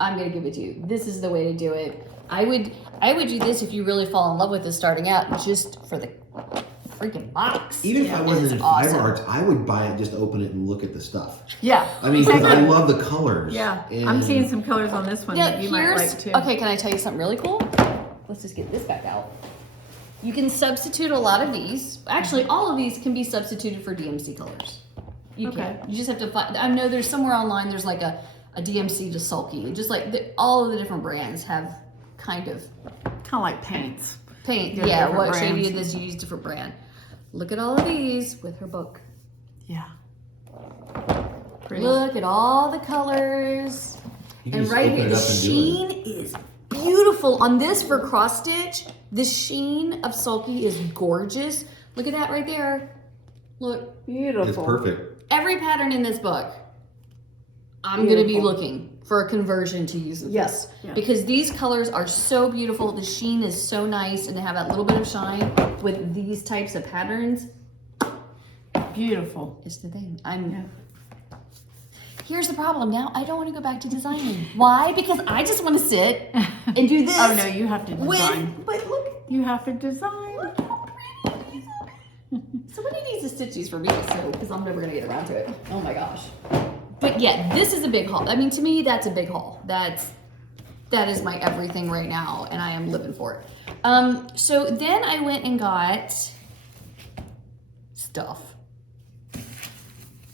I'm gonna give it to you. This is the way to do it. I would do this if you really fall in love with this starting out, just for the freaking box. Even if I wasn't in It's fiber awesome. arts, I would buy it, just open it and look at the stuff. Yeah. I mean, because I love the colors. Yeah. And I'm seeing some colors on this one Now, that you might like too. okay, can I tell you something really cool? Let's just get this back out. You can substitute a lot of these. Actually, all of these can be substituted for DMC colors. You Okay. can. You just have to find. I know there's somewhere online. There's like a DMC to Sulky. Just like all of the different brands have kind of Kind of like paints. paint. They're Yeah, different what shade brands. of this you use different brand. Look at all of these with her book. Yeah. Pretty. Look at all the colors. You can And just right open here, it the up and do it. sheen is beautiful. On this for cross stitch, the sheen of Sulky is gorgeous. Look at that right there. Look, Beautiful. It's perfect. every pattern in this book, I'm going to be Beautiful. looking for a conversion to use with Yes, this. yes. Because these colors are so beautiful. The sheen is so nice, and to have that little bit of shine with these types of patterns Beautiful. is the thing. Yeah. Here's the problem. Now I don't want to go back to designing. Why? Because I just want to sit and do this. Oh no, you have to design. But look, You have to design. look how pretty these are. Somebody needs to stitch these for me, so because I'm never gonna get around to it. Oh my gosh. But yeah, this is a big haul. I mean, to me, that's a big haul. That is my everything right now, and I am living for it. So then I went and got stuff.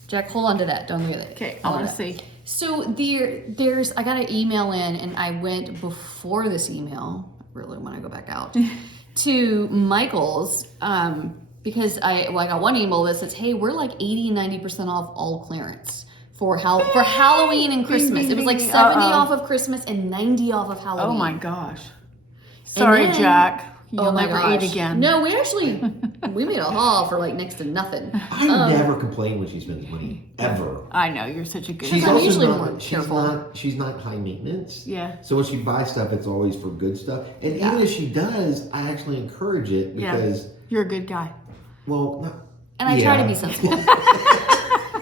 Jack, hold on to that. Don't leave it. Okay, I Hold on want to to that. see. So there's I got an email in, and I went before this email. I really want to go back out to Michael's because I got one email that says, "Hey, we're like 80-90% off all clearance for Halloween and Christmas." It was like 70 off of Christmas and 90 off of Halloween. Oh my gosh. Sorry, then- Jack. You'll Oh my never gosh. eat again. No, we made a haul for like next to nothing. I never complain when she spends money ever. I know you're such a good. She's I'm also usually not, more she's careful. not. She's not high maintenance. Yeah. So when she buys stuff, it's always for good stuff. And Yeah. even if she does, I actually encourage it Yeah. because, You're a good guy. well, not, And I try to yeah. be sensible.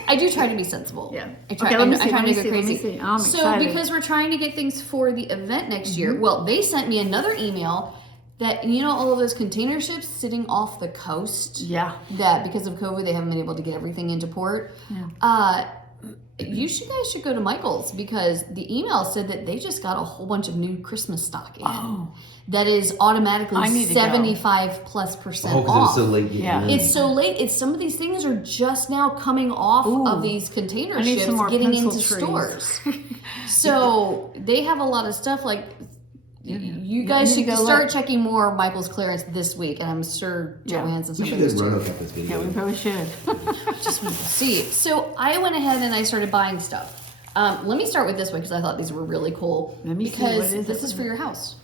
I do try to be sensible. Yeah. I try, Okay, let me I see, try let to me go see, let me crazy. see. I'm so excited. because we're trying to get things for the event next year, well, they sent me another email that, you know, all of those container ships sitting off the coast, Yeah. that because of COVID, they haven't been able to get everything into port. Yeah. You guys should go to Michael's because the email said that they just got a whole bunch of new Christmas stock in. Oh. That is automatically I need to go. 75+% Oh, because off. it's so late. getting Yeah. in. It's so late. It's some of these things are just now coming off Ooh. of these container I need ships some more getting pencil into trees. stores. So they have a lot of stuff like you I guys need should to go start look. checking more of Michael's clearance this week, and I'm sure Yeah. Joanne's and We somebody should else then too. Roanoke up this Yeah, video. we probably should. Just wanted to see. So I went ahead and I started buying stuff. Let me start with this one because I thought these were really cool. Let me see, because what is this it? is for your house.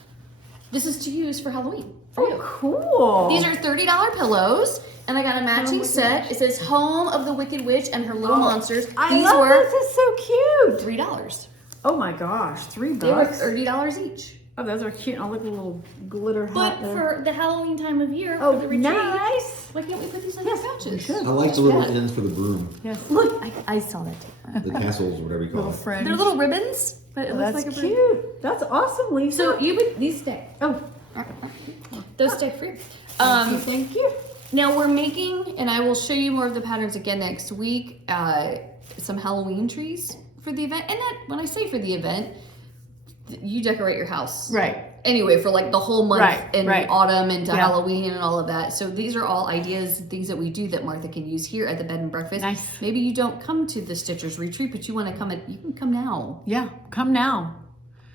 This is to use for Halloween. For you. Cool. These are $30 pillows, and I got a matching Wicked set. It says "Home of the Wicked Witch and her little monsters." I These love were this. It's so cute. $3. Oh my gosh, $3. They were $30 each. Oh, those are cute. I'll look at a little glitter hat But there. for the Halloween time of year, Oh, for the retreat, nice. why can't we put these on Yes, the couches? we should. I like the little Yeah. ends for the broom, Yes. Look, I saw that too. the tassels, or whatever you call Little it. fringe. They're little ribbons, but it Oh, looks that's like a broom. cute. That's awesome, Lisa. So you would these stay. oh, Those stay free. thank you. Now we're making, and I will show you more of the patterns again next week. Some Halloween trees for the event, and that when I say for the event, you decorate your house Right. anyway for like the whole month Right, and right. autumn into Yeah. Halloween and all of that. So these are all ideas, things that we do that Martha can use here at the bed and breakfast. Nice. Maybe you don't come to the Stitchers retreat, but you want to come. You can come now. Yeah, come now.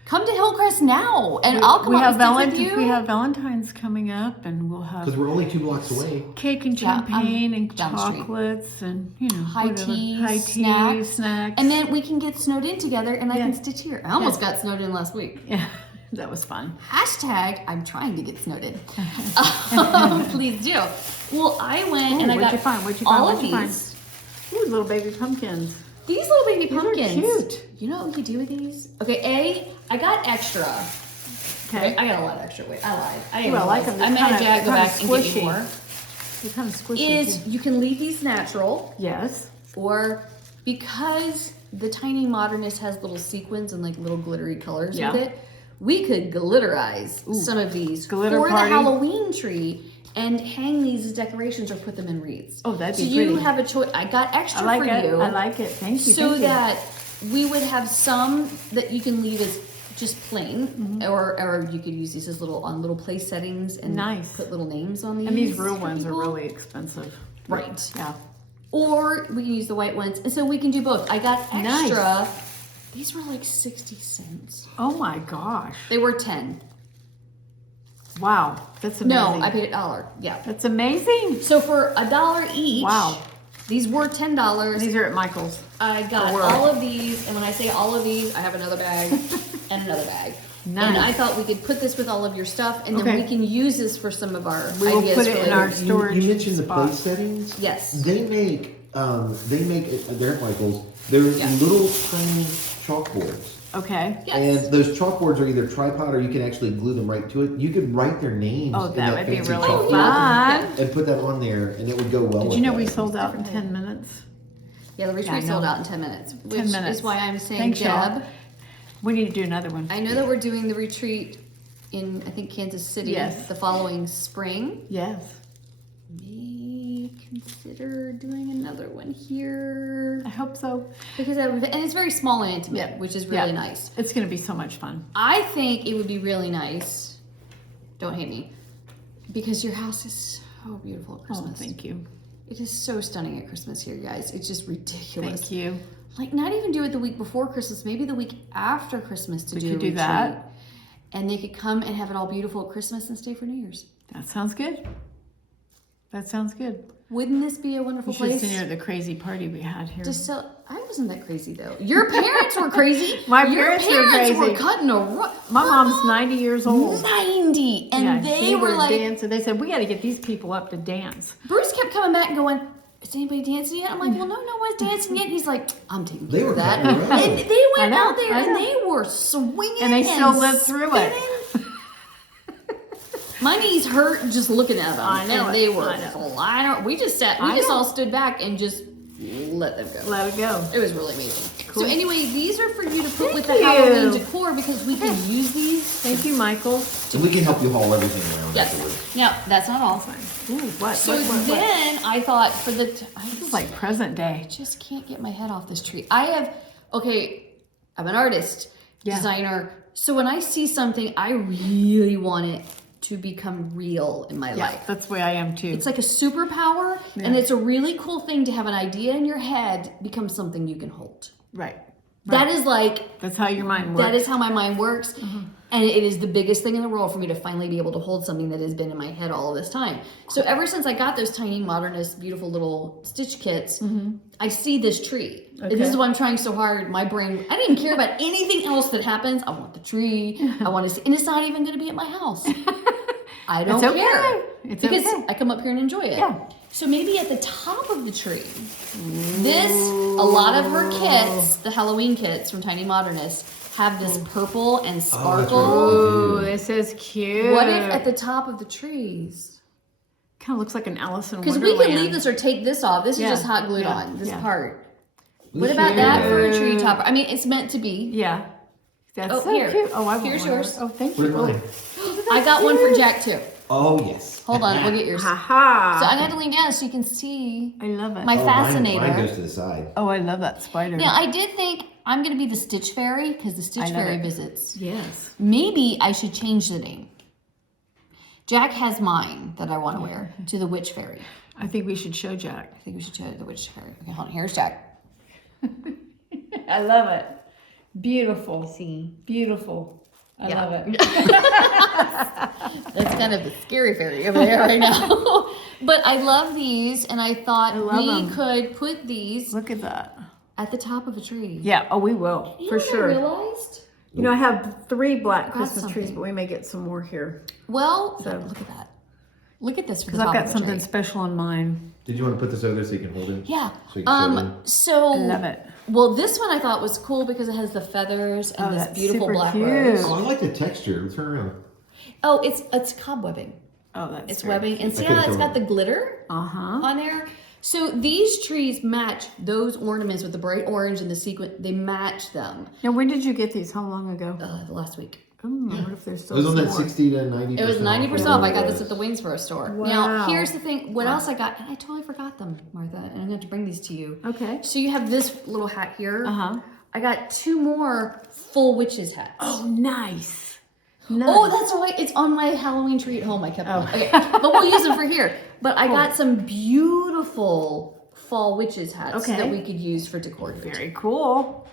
Come to Hillcrest now, and I'll come we out have and stitch with you. We have Valentine's coming up, and we'll have Because we're only 2 blocks away. cake and Yeah, champagne and down the street. chocolates and High whatever. tea, high tea, snacks. And then we can get snowed in together, and I Yeah. can stitch here. I almost got snowed in last week. yeah, that was fun. Hashtag, I'm trying to get snowed in. Please do. Well, I went Ooh, and I what'd got you find? What'd you find? all What'd of you find? these. Ooh, little baby pumpkins. These little baby These are pumpkins. cute. You know what you do with these? Okay, I got extra. Okay. I got a lot of extra. Wait, I lied. I Ooh, didn't I like realize. them. I They're made kinda- Jack go they're back and kinda get me squishy. more. They're kind of squishy. Is too. you can leave these natural, Yes. or because the Tiny Modernist has little sequins and like little glittery colors Yeah. with it, we could glitterize some of these Glitter for party. the Halloween tree and hang these as decorations or put them in wreaths. Oh, that'd be so pretty. you have a choice. I got extra I like for it. you. I like it. Thank you. So thank you. that we would have some that you can leave as just plain, Mm-hmm. or you could use these as little place settings and Nice. put little names on these. And these real for ones are people. really expensive. Right. Yeah. Or we can use the white ones, and so we can do both. I got Nice. extra. These were like 60 cents. Oh my gosh. They were 10. Wow. That's amazing. No, I paid $1. Yeah. That's amazing. So for $1 each. Wow. These were $10. These are at Michael's. I got Or- all of these, and when I say all of these, I have another bag and another bag. Nice. And I thought we could put this with all of your stuff, and then Okay. we can use this for some of our We will ideas. put it for in our later. storage You mentioned the spot. place settings. Yes. They make they're at Michael's. They're Yeah. little tiny chalkboards. Okay. Yes. And those chalkboards are either tripod or you can actually glue them right to it. You could write their names Oh, in that that would be fancy really chalkboard fun. and put that on there, and it would go well. Did with you know that. we sold out in 10 minutes? Yeah, the retreat Yeah, I sold know. out in 10 minutes, which 10 minutes. is why I'm saying, Thanks, y'all. Deb, We need to do another one. I know that we're doing the retreat in, I think, Kansas City Yes. the following spring. Yes. May consider doing another one here. I hope so. Because and it's very small and intimate, Yeah. which is really Yeah. nice. It's going to be so much fun. I think it would be really nice. Don't hate me. Because your house is so beautiful at Christmas. Oh, thank you. It is so stunning at Christmas here, guys. It's just ridiculous. Thank you. Like, not even do it the week before Christmas, maybe the week after Christmas to We do could a do retreat. that. And they could come and have it all beautiful at Christmas and stay for New Year's. That sounds good. That sounds good. Wouldn't this be a wonderful You should have place? seen her at the crazy party we had here. Just so I wasn't that crazy though. Your parents were crazy. My Your parents were crazy. cutting a My mom's 90 years old. 90, and Yeah, they were like, dancing. They said, we got to get these people up to dance. Bruce kept coming back and going, "Is anybody dancing yet?" I'm like, "Well, no one's dancing yet." He's like, "I'm taking They care were of that." cutting around. And they went I know, out there I and know. they were swinging, And they still lived through it. spinning. My knees hurt just looking at them. I know and it. they were I know. flying. We just sat. We I just know. all stood back and just let them go. Let it go. It was really amazing. Cool. So anyway, these are for you to put with the Thank Halloween you. decor because we can use these. Thank you, Michael. And we can help you haul everything around Yes. afterwards. Now that's not all. Ooh, what? So what? then I thought for the This is like present day. just can't get my head off this tree. I'm an artist, Yeah. designer. So when I see something, I really want it to become real in my Yeah, life. that's the way I am too. It's like a superpower, and Yeah. it's a really cool thing to have an idea in your head become something you can hold. right. That is like, That's how your mind works. that is how my mind works. And it is the biggest thing in the world for me to finally be able to hold something that has been in my head all of this time. So ever since I got those tiny, modernist, beautiful little stitch kits, I see this tree. Okay. This is why I'm trying so hard. My brain, I didn't care about anything else that happens. I want the tree. I want to see, and it's not even going to be at my house. I don't It's okay. care. It's because okay. I come up here and enjoy it. Yeah. So maybe at the top of the tree, a lot of her kits, the Halloween kits from Tiny Modernist, have this purple and sparkle. Ooh, this is cute. What if at the top of the trees? Kind of looks like an Alice in Because Wonderland. we can leave this or take this off. This Yeah, is just hot glued yeah, on, this yeah. part. What about that for a tree Cute. topper? I mean, it's meant to be. Yeah. That's Oh, so here. cute. Oh, I want Here's one of yours. those. Oh, thank Where's you. mine? I got one for Jack too. Oh, yes. Hold on, we'll get yours. So Ha ha. I got to lean down so you can see I love it. my Oh, fascinator. Mine goes to the side. Oh, I love that spider. Now, I did think I'm going to be the Stitch Fairy because the Stitch I love Fairy it. visits. Yes. Maybe I should change the name. Jack has mine that I want to wear to the Witch Fairy. I think we should show Jack. I think we should show the Witch Fairy. Okay, hold on. Here's Jack. I love it. Beautiful. See? Beautiful. I Yeah. love it. That's kind of the scary fairy over there right now. But I love these, and I thought I love we 'em. could put these Look at that. at the top of a tree. Yeah. Oh, we will. You for know what sure. I realized? You know, I have 3 black Christmas trees, something. but we may get some more here. Well, So- look at that. Look at this for the Because I've top got of the something tree. special in mind. Did you want to put this over there so you can hold it? Yeah. So you can show them? So I love it. Well, this one I thought was cool because it has the feathers and Oh, this that's beautiful super black cute. rose. Oh, I like the texture. Turn around. Oh, it's cobwebbing. Oh, that's It's very webbing, and see I couldn't how it's tell. got the glitter Uh-huh. on there. So these trees match those ornaments with the bright orange and the sequin. They match them. Now, when did you get these? How long ago? The last week. Oh, I wonder if there's It still was on some that more. 60 to 90%. It was 90% off. I got this at the Waynesboro store. Wow. Now, here's the thing. What else I got? And I totally forgot them, Martha. And I'm going to have to bring these to you. Okay. So you have this little hat here. Uh-huh. I got 2 more full witches hats. Oh, nice. Nice. Oh, that's right. It's on my Halloween tree at home. I kept them. Okay. But we'll use them for here. But I got some beautiful fall witches hats that we could use for decorative. Very cool.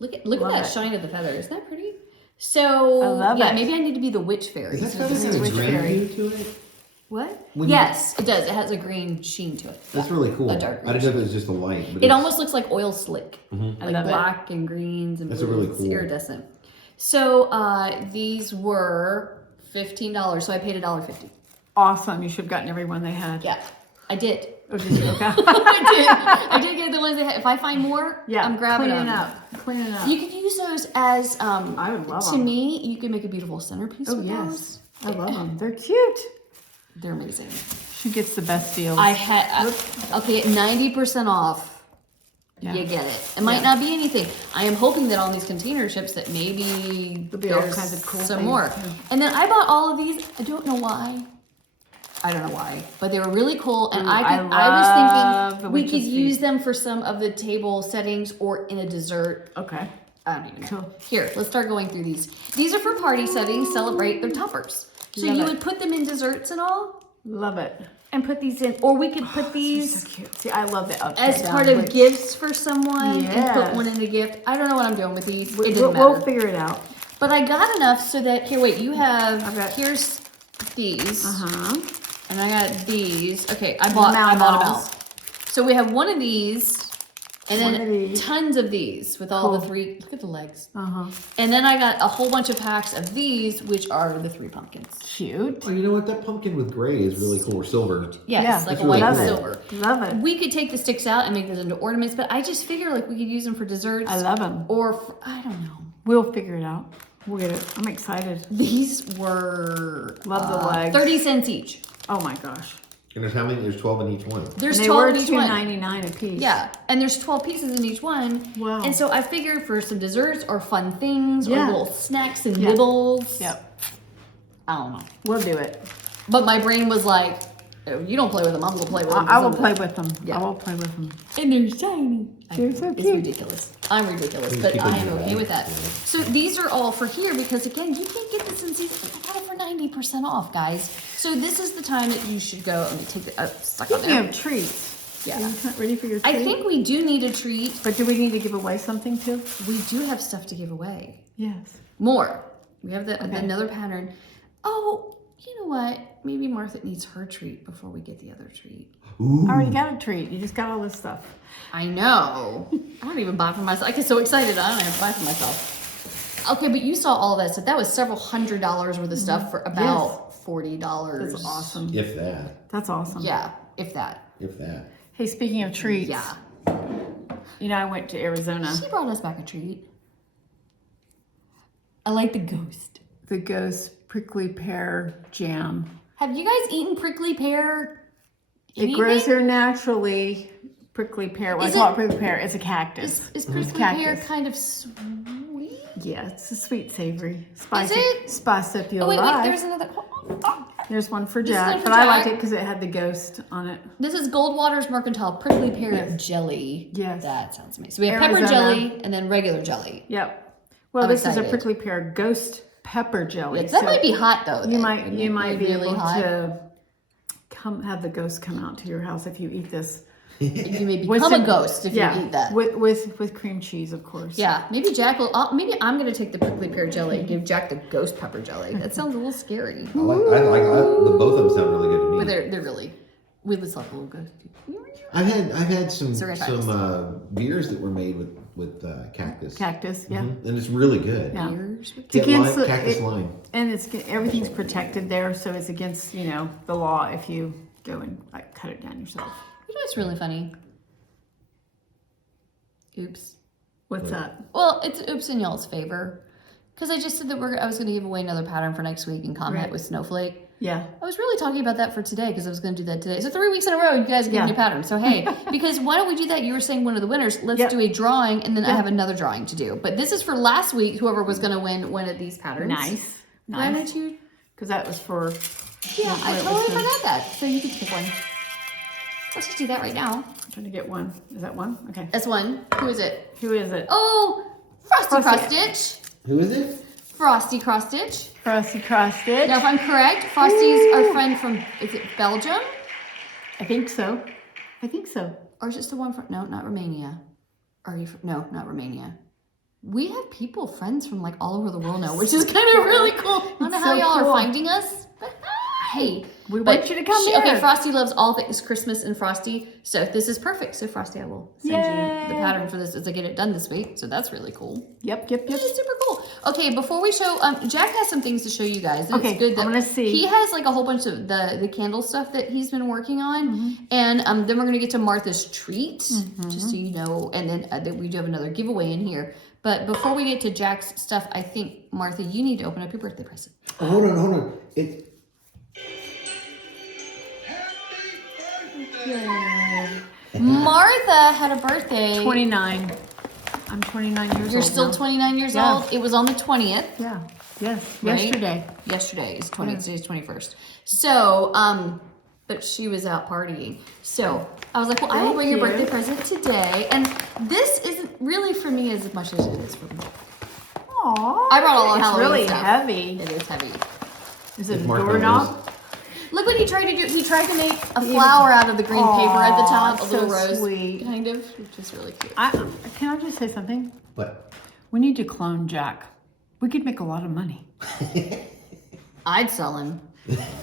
Look at that shine of the feather. Isn't that pretty? So I love it. maybe I need to be the witch fairy. Is that This is got a witch green fairy. hue to it? What? When you- Yes, it does. It has a green sheen to it. That's really cool. A I dark didn't know if it was just a light. But It it's- almost looks like oil slick, like love it. black and greens and That's blues. really It's cool. iridescent. So these were $15, so I paid $1.50. Awesome. You should have gotten every one they had. Yeah, I did. Oh, did you? Okay. I did get the ones they had. If I find more, Yeah. I'm grabbing cleaning them. up. Cleaning up. You could use those as I would love to them. me. You can make a beautiful centerpiece. Oh, with yes. those. I love them. They're cute. They're amazing. She gets the best deals. I had okay, 90% off. Yeah. You get it. It might not be anything. I am hoping that on these container ships that maybe There'll be all there's kinds of cool some things. more. And then I bought all of these. I don't know why. I don't know why, but they were really cool. And Ooh, I love was the thinking we could witch's use feet. them for some of the table settings or in a dessert. Okay. I don't even know. Cool. Here, let's start going through these. These are for party settings, celebrate. They're toppers. So Love you it. would put them in desserts and all, Love it. and put these in, or we could put These these so cute. See, I love the as part of gifts for someone and Yes. put one in a gift. I don't know what I'm doing with these. It didn't We'll matter. figure it out. But I got enough so that here, wait, you have. I've got- Here's these, Uh-huh. and I got these. Okay, I bought them Mouse. out. So we have one of these, and One then of these. tons of these with all the Cool. 3. Look at the legs. Uh-huh. And then I got a whole bunch of packs of these, which are the 3 pumpkins. Cute. Oh, you know what? That pumpkin with gray is really cool. Or silver. Yes, Yeah, like that's a white really and cool. silver. Love it. We could take the sticks out and make those into ornaments, but I just figure like we could use them for desserts. I love them. Or for, I don't know. We'll figure it out. We'll get it. I'm excited. These were Love the legs. 30 cents each. Oh my gosh. And there's how many? There's 12 in each one. There's And they 12 were in each one. $2.99 a piece. Yeah, and there's 12 pieces in each one. Wow. And so I figured for some desserts or fun things or Yeah. little snacks and Yeah. nibbles. Yep. I don't know. We'll do it. But my brain was like, oh, you don't play with them, I'm gonna play with them. I will play with them. Yeah. I will play with them. And they're shiny. They're so It's cute. ridiculous. I'm ridiculous, You but keep it I in am your okay bag. with that. Yeah. So these are all for here because again, you can't get this in season. I got it for 90% off, guys. So this is the time that you should go. Let me take the stuck on Speaking there. of treats. Yeah. Are you ready for your treat? I think we do need a treat. But do we need to give away something too? We do have stuff to give away. Yes. More. We have Okay. another pattern. Oh, you know what? Maybe Martha needs her treat before we get the other treat. Ooh. I already got a treat. You just got all this stuff. I know. I don't even buy for myself. I get so excited. I don't have to buy for myself. Okay, but you saw all of that stuff. That was several $100s worth of stuff for about $40. That's awesome. If that. That's awesome. Yeah, if that. If that. Hey, speaking of treats. Yeah. You know, I went to Arizona. She brought us back a treat. I like the ghost. The Ghost Prickly Pear Jam. Have you guys eaten prickly pear? It grows here naturally. Prickly pear. Well, I Is call it- it prickly pear. It's a cactus. Is It's prickly cactus. pear kind of sweet? Yeah, it's a sweet savory. Spicy. it? Spice up your Oh, wait, life. there's another. There's one for This is Jack, one for but I liked Jack. it because it had the ghost on it. This is Goldwater's Mercantile prickly pear Yes. jelly. Yes. That sounds amazing. So we have pepper Arizona. jelly and then regular jelly. Yep. Well, I'm this is a excited. prickly pear ghost pepper jelly. That so might be hot though. You then. might Wouldn't you it might be really able hot? to come have the ghost come out to your house if you eat this. You may With become a some- ghost if yeah, you eat that. with cream cheese, of course. Yeah, maybe Jack will. Maybe I'm gonna take the prickly pear jelly and give Jack the ghost pepper jelly. That sounds a little scary. I like the both of them sound really good to me. But they're really. We just like a little ghost. I've had some So we're gonna try some beers that were made with cactus. Cactus, yeah. Mhm. And it's really good. Yeah. Beers with It's against lime, the- cactus it- lime. And everything's protected there, so it's against the law if you go and cut it down yourself. You know what's really funny? Oops. What's that? Well, it's oops in y'all's favor. Because I just said that I was going to give away another pattern for next week and comment Right. with Snowflake. Yeah. I was really talking about that for today because I was going to do that today. So 3 weeks in a row, you guys are giving me a pattern. So hey, because why don't we do that? You were saying one of the winners. Let's do a drawing, and then I have another drawing to do. But this is for last week. Whoever was going to win one of these patterns. Nice. Why don't you? Because that was for. Yeah, I totally forgot that. So you can pick one. Let's just do that right now. I'm trying to get one. Is that one? Okay. That's one. Who is it? Who is it? Oh, Frosty Cross Stitch. Who is it? Frosty Cross Stitch. Frosty Cross Stitch. Now, if I'm correct, Frosty's our friend from, is it Belgium? I think so. I think so. Or is it the one from, no, not Romania. Are you from, no, not Romania. We have people, friends from like all over the world now, which is kind of really cool. I don't know how y'all are finding us, but hey. We want you to come here. Okay, Frosty loves all things Christmas and Frosty, so this is perfect. So Frosty, I will send you the pattern for this as I get it done this week. So that's really cool. Yep. It's super cool. Okay, before we show, Jack has some things to show you guys. Okay, it's good that I'm gonna see. He has like a whole bunch of the candle stuff that he's been working on, and then we're gonna get to Martha's treat, just so you know, and then we do have another giveaway in here. But before we get to Jack's stuff, I think Martha, you need to open up your birthday present. Oh, hold on. Martha had a birthday. 29. I'm 29 years old. You're still 29 years old. It was on the 20th. Yeah. Yes. Right? Yesterday. Yesterday is 20. Today's 21st. So, but she was out partying. So I was like, well, I will bring your birthday present today. And this isn't really for me as much as it is for me. Aww. I brought all the Halloween really stuff. heavy. It is heavy. Is it a doorknob? Look what he tried to do. He tried to make a flower out of the green paper at the top, a so little rose, sweet. kind of, which is really cute. Can I just say something? What? We need to clone Jack. We could make a lot of money. I'd sell him.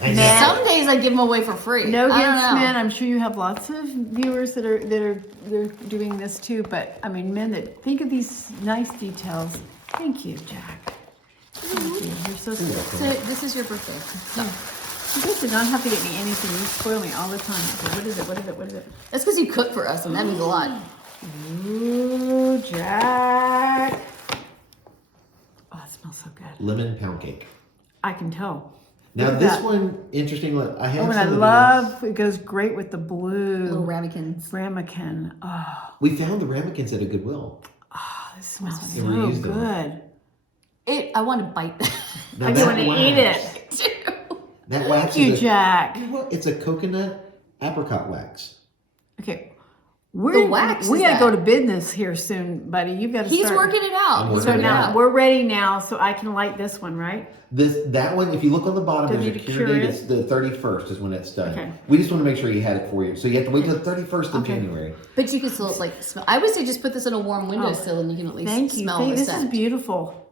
Man. Some days I'd give him away for free. No I don't against know. men. I'm sure you have lots of viewers that are they're doing this too. But I mean, men that think of these nice details. Thank you, Jack. Thank you. You're so sweet. So this is your birthday. So. You guys do not have to get me anything. You spoil me all the time. Okay, what is it? What is it? What is it? That's because you cook for us, and that means a lot. Ooh, Jack. Oh, it smells so good. Lemon pound cake. I can tell. Now Look at this that. one, interesting. Look, I have Oh, and some I of love, it goes great with the blue. Little ramekins. Ramekin. Oh, these. We found the ramekins at a Goodwill. this smells They so reused them. good. I want to bite that. Now I do that want to wax- eat it. too. That wax Thank you, is Jack. it's a coconut apricot wax. Okay. The wax We is gotta that. go to business here soon, buddy. You've got to He's start. working it out. I'm He's working So it working it now out. we're ready now, so I can light this one, right? That one, if you look on the bottom, Do I there's a need to cure cure date. it? It's the 31st is when it's done. Okay. We just want to make sure you had it for you. So you have to wait till the 31st of Okay. January. But you can still like smell. I would say just put this in a warm windowsill, and you can at least Thank you. smell the This is scent. beautiful.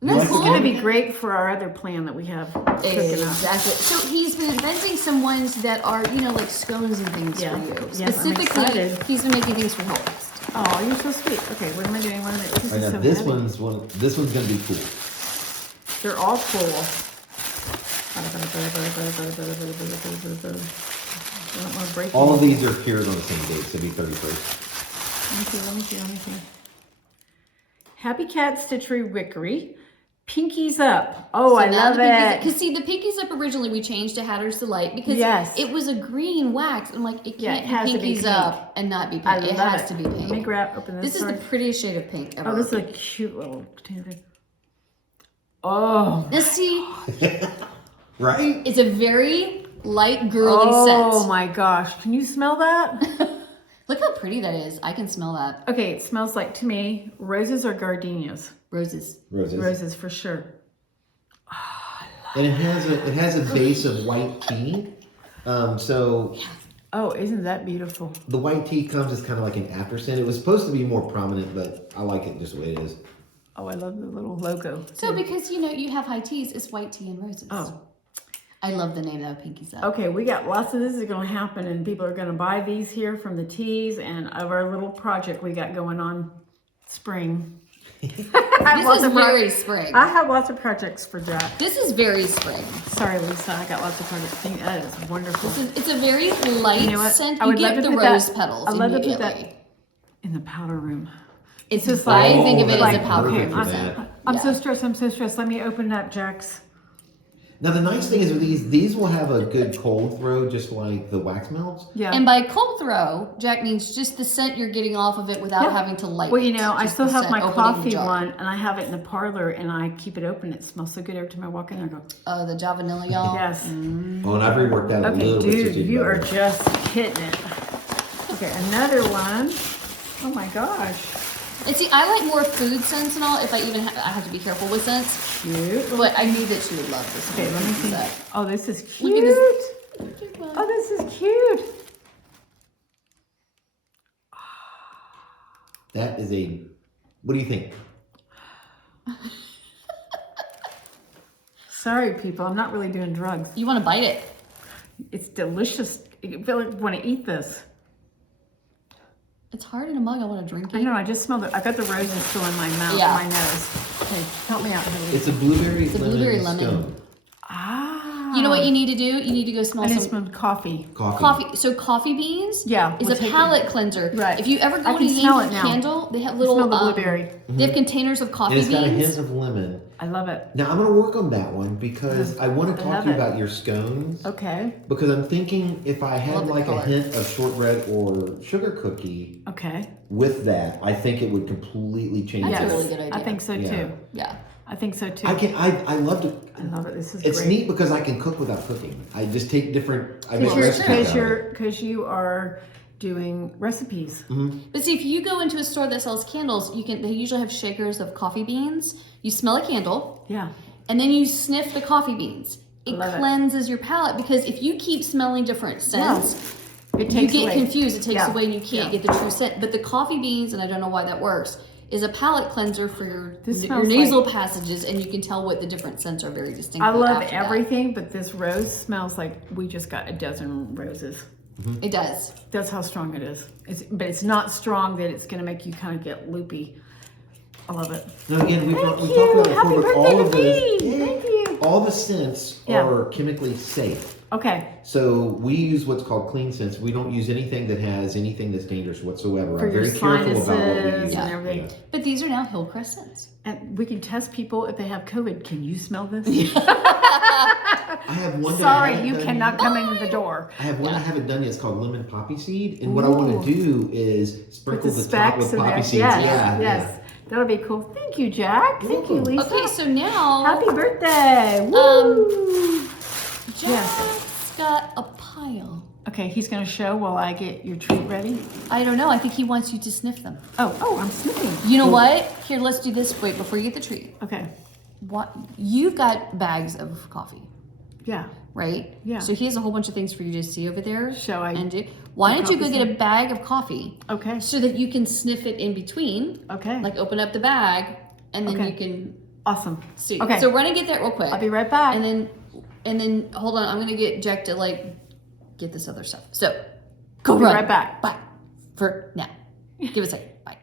Isn't that This is It's cool? gonna be great for our other plan that we have cooking up. Exactly. So he's been inventing some ones that are, like scones and things Yeah. for you. Yes, I'm Specifically, excited. he's been making things for Hillcrest. Oh, you're so sweet. Okay, what am I doing? What am I? This Right is now, so this heavy. this one's gonna be cool. They're all cool. I don't want to break All of them. these are cured on the same date, so it'll be 31st. Let me see. Happy Cat Stitchery Wickery. Pinkies Up. Oh, I love it. Because see, the Pinkies Up originally we changed to Hatter's Delight because Yes. it was a green wax. I'm like, it Yeah, can't it has be to be Pinkies pink. Up and not be pink. I It love has it. to be Let me pink. open this. This is the prettiest shade of pink ever. Oh, this is a cute little container. Oh. This, see, Right? it's a very light girly Oh scent. my gosh. Can you smell that? Look how pretty that is. I can smell that. Okay, it smells like, to me, roses or gardenias. Roses. Roses. Roses for sure. And it has a base of white tea. So Oh, isn't that beautiful? the white tea comes as kind of like an after scent. It was supposed to be more prominent, but I like it just the way it is. Oh, I love the little logo. So because, you have high teas, it's white tea and roses. Oh. I love the name though, Pinkies Up. Okay, we got lots of this is going to happen, and people are going to buy these here from the teas and of our little project we got going on spring. This is very spring. I have lots of projects for Jack. This is very spring. Sorry, Lisa, I got lots of projects. That is wonderful. It's a very light You know what? scent. I You would love get to the put that- rose petals I'd love to put immediately. that in the powder room. It's just I like- think of it like- as a powder okay, room for scent. that. I'm Yeah. so stressed. Let me open up Jack's. Now the nice thing is with these will have a good cold throw, just like the wax melts. Yeah. And by cold throw, Jack means just the scent you're getting off of it without Yeah. having to light Well, it. you know, I Just still the have scent my opening the coffee jar. one, and I have it in the parlor, and I keep it open. It smells so good every time I walk in there. I go, Oh, the Javanilla, y'all. yes. Oh, and I've reworked that a Okay, little bit. dude, so you better. are just hitting it. Okay, another one. Oh my gosh. And see, I like more food scents and all. If I even I have to be careful with scents. Cute. But I knew that she would love this. Okay, let me see. That. Oh, this is Look cute. at this. Oh, this is cute. That is a. What do you think? Sorry, people. I'm not really doing drugs. You want to bite it? It's delicious. You feel like you want to eat this. It's hard in a mug. I want to drink I it. know. I just smelled it. I got the roses still in my mouth, Yeah. my nose. Okay, help me out, Haley. It's a blueberry It's a blueberry lemon. scone. Ah. You know what you need to do? You need to go smell I need some some coffee. coffee. So coffee beans Yeah, is we'll a take palate cleanser. Right. If you ever I go to can smell Yankee it now. Candle, they have little Smell the blueberry. They have containers of And coffee it's got a hint beans. of lemon. I love it. Now I'm gonna work on that one because I want to I talk love to you it. about your scones. Okay. Because I'm thinking if I had Love the like a color. hint of shortbread or sugar cookie Okay. with that, I think it would completely change. That's a it. really good idea. I think so Yeah. too. Yeah. I think so too. I love to. I love it. This is It's great. neat because I can cook without cooking. I just take different. I make Well, recipes sure. out of it. Because you are doing recipes. But see, if you go into a store that sells candles, they usually have shakers of coffee beans. You smell a candle, Yeah. and then you sniff the coffee beans. It Love it. cleanses your palate because if you keep smelling different scents, It you takes get away. confused. It takes Yeah. away, and you can't Yeah. get the true scent. But the coffee beans, and I don't know why that works, is a palate cleanser for your This your smells nasal passages, and you can tell what the different scents are very distinctly. I love after that. everything, but this rose smells like we just got a dozen roses. It does. That's how strong it is. But it's not strong that it's going to make you kind of get loopy. I love it. Now again, we Thank talked you. about it Happy before, but birthday all to of those, me. Thank you. all the scents Yeah. are chemically safe. Okay. So we use what's called clean scents. We don't use anything that has anything that's dangerous whatsoever. For I'm your very careful about what we sinuses use. and everything. Yeah. But these are now Hillcrest scents. And we can test people if they have COVID. Can you smell this? I have one. that I Sorry, haven't you done cannot yet. come in the door. I have one I haven't done yet. It's called lemon poppy seed, and what I want to do is sprinkle the top with in poppy there. seeds. Yes, Yeah, yes. That'll be cool. Thank you, Jack. Thank you, welcome. Lisa. Okay, so now Happy birthday. Woo. Jack's got a pile. Okay, he's going to show while I get your treat ready. I don't know. I think he wants you to sniff them. Oh, I'm sniffing. You know what? Here, let's do this. Wait, before you get the treat. Okay. What? You've got bags of coffee, Yeah. right? Yeah. So he has a whole bunch of things for you to see over there. Shall I And do. Why don't you go coffee get a bag of coffee Okay. so that you can sniff it in between? Okay. Like open up the bag, and then Okay. you can Awesome. see. Okay. So run and get that real quick. I'll be right back. And then hold on. I'm gonna get Jack to like get this other stuff. So go I'll be run. right back. Bye. For now. Give it a second. Bye.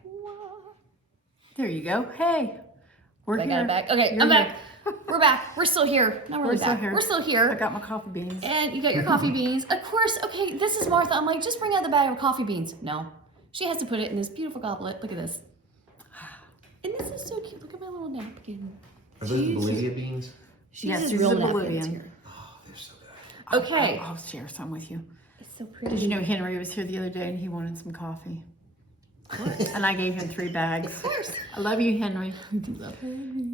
There you go. Hey, we're I here. got it back. Okay, You're I'm here. back. We're back. We're still here. No, we're We're still back. here. We're still I here. got my coffee beans. And you got your coffee beans. Of course. Okay, this is Martha. I'm like, just bring out the bag of coffee beans. No. She has to put it in this beautiful goblet. Look at this. And this is so cute. Look at my little napkin. Are those Bolivia beans? She Yes, uses this is real a napkins Bolivian. here. Oh, they're so good. Okay. I'll share some with you. It's so pretty. Did you know Henry was here the other day and he wanted some coffee? And I gave him 3 bags. Of course. I love you, Henry.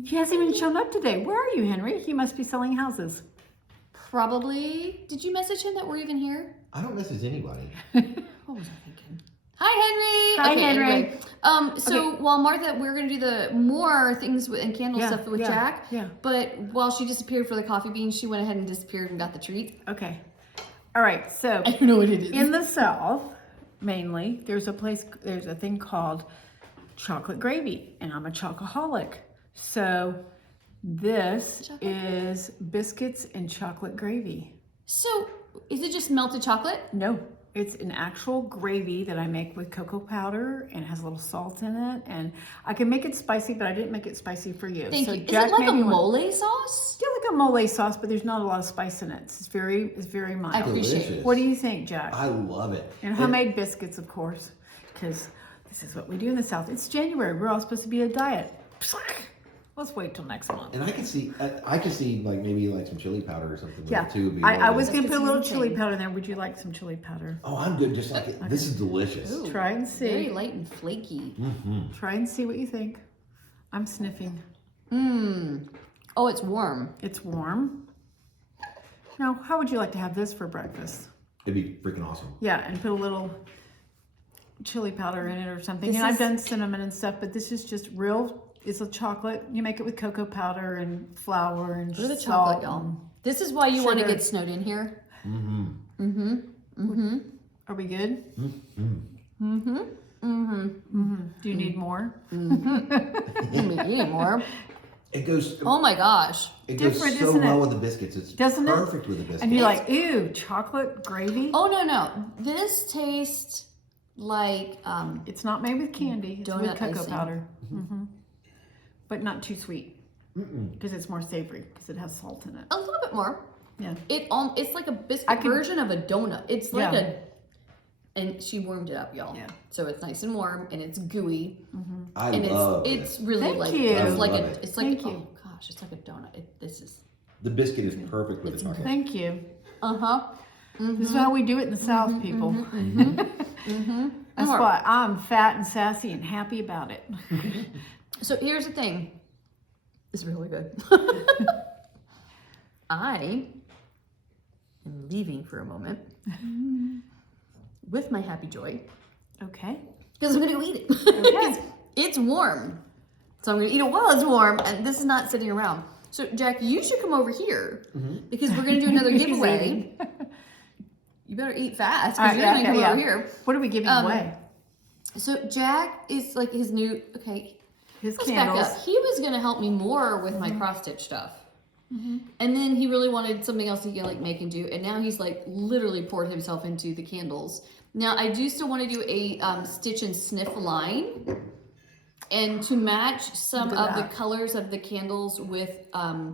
He hasn't even shown up today. Where are you, Henry? He must be selling houses. Probably. Did you message him that we're even here? I don't message anybody. What was I thinking? Hi, Henry. Hi, Henry. Anyway, so while Martha, we're gonna do the more things and candle Yeah, stuff with yeah, Jack. yeah. But while she disappeared for the coffee beans, she went ahead and disappeared and got the treat. Okay. All right. So I don't know what it is. in the South, mainly, there's a thing called chocolate gravy, and I'm a chocoholic. So this is biscuits and chocolate gravy. So is it just melted chocolate? No, it's an actual gravy that I make with cocoa powder and it has a little salt in it. And I can make it spicy, but I didn't make it spicy for you. Thank so you. Jack Is it like a made me one. mole sauce? Still like a mole sauce, but there's not a lot of spice in it. It's very I mild. appreciate it. Delicious. What do you think, Jack? I love it. And homemade biscuits, of course, because this is what we do in the South. It's January. We're all supposed to be a diet. Let's wait till next month. And I can see like maybe like some chili powder or something. Yeah, with it too. Would be I really was good. gonna put a little chili Season powder in there. Would you like some chili powder? Oh, I'm good. Just like it. This is delicious. Ooh, Try and very see. light and flaky. Try and see what you think. I'm sniffing. Mmm. Oh, it's warm. It's warm. Now, how would you like to have this for breakfast? It'd be freaking awesome. Yeah, and put a little chili powder in it or something. This And I've is- done cinnamon and stuff, but this is just real. It's a chocolate. You make it with cocoa powder and flour and Look at the salt. chocolate, y'all. This is why you want to sugar. get snowed in here. Are we good? Do Do you need more? Eating more. It goes. Oh my gosh. It goes Different, so isn't well it? with the biscuits. It's Doesn't it? perfect with the biscuits. And you're like, ew, chocolate gravy? Oh no. This tastes like It's not made with candy. It's Donut with cocoa icing. powder. But not too sweet. Because it's more savory because it has salt in it. a little bit more. Yeah. It's like a biscuit version of a donut. It's like Yeah. and she warmed it up, y'all. Yeah. So it's nice and warm and it's gooey. I And love it's it. really Thank like you. it's like I a love it. it's like Thank oh you. gosh, it's like a donut. This is The biscuit is perfect with the chocolate. Thank you. uh-huh. This is how we do it in the South, people. That's why I'm fat and sassy and happy about it. So here's the thing. It's really good. I am leaving for a moment with my happy joy Okay. because I'm going to go eat it. Because it's warm. So I'm going to eat it while it's warm, and this is not sitting around. So, Jack, you should come over here because we're going to do another giveaway. You better eat fast because you're going to come over here. What are we giving away? So, Jack is like his new, okay, His let's back candles. up. He was going to help me more with my cross-stitch stuff. And then he really wanted something else he could like make and do. And now he's like literally poured himself into the candles. Now I do still want to do a stitch and sniff line. And to match some Look at of the that. colors of the candles with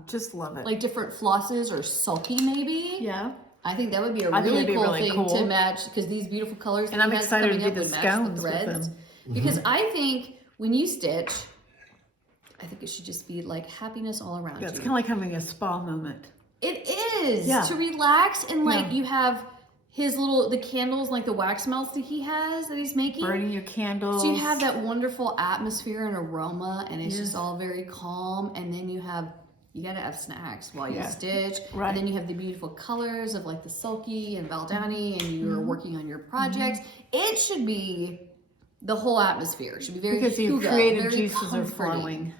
Just love it. like different flosses or sulky maybe. Yeah. I think that would be a I think really it'd be cool really thing cool. to match because these beautiful colors And that I'm he has excited to coming do up the would match scones the with threads. them. Because I think when you stitch, I think it should just be like happiness all around Yeah, it's you. kind of like having a spa moment. It is Yeah. to relax and like Yeah. you have the candles, like the wax melts that he has that he's making. Burning your candles. So you have that wonderful atmosphere and aroma, and it's Yes. just all very calm. And then you gotta have snacks while you Yeah. stitch. Right. And then you have the beautiful colors of like the Sulky and Valdani, and you're working on your projects. It should be the whole atmosphere. It should be very because your huga, creative very juices are comforting. flowing. It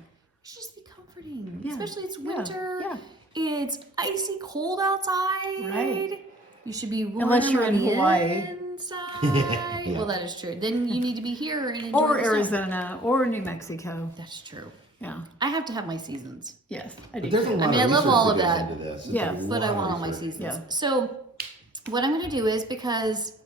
should just be comforting, Yeah. especially it's Yeah. winter. Yeah. It's icy cold outside. Right. You should be warm Unless you're on in the Hawaii. inside. Yeah. Well, that is true. Then you need to be here and enjoy Or the sun. Arizona or New Mexico. That's true. Yeah. I have to have my seasons. Yes, I do. But there's a too. lot mean, of I love research all of goes that. into this. It's Yeah, a But I lot want of all my research. seasons. Yeah. So what I'm going to do is because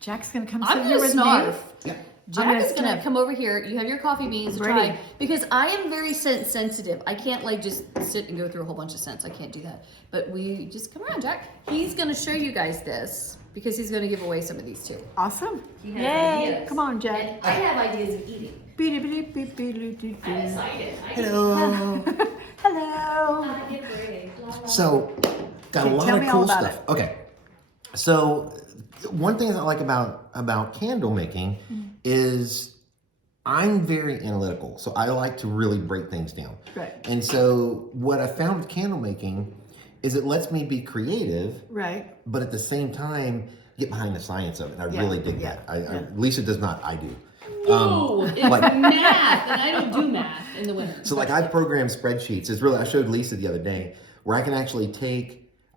Jack's gonna come I'm sit going here to with snarf. Yeah. Jack gonna is going to snip. come over here. You have your coffee beans to Ready. try because I am very scent sensitive. I can't like just sit and go through a whole bunch of scents. I can't do that. But we just come around, Jack. He's going to show you guys this because he's going to give away some of these too. me. Awesome. He has Yay! ideas. Come on, Jack. And I have ideas of eating. Beep-a-beep-beep-beep-beep-beep. I'm excited. Hello. Hello. I get ready. So, got a Okay, lot tell of me cool all about stuff. Okay. So, one thing I like about candle making is I'm very analytical. So, I like to really break things down. Right. And so, what I found with candle making is it lets me be creative, Right. but at the same time, get behind the science of it. And I Yeah, really dig yeah, that. Lisa does not, I do. No, it's like- math, and I don't do math in the winter. So like I've programmed spreadsheets. It's really, I showed Lisa the other day where I can actually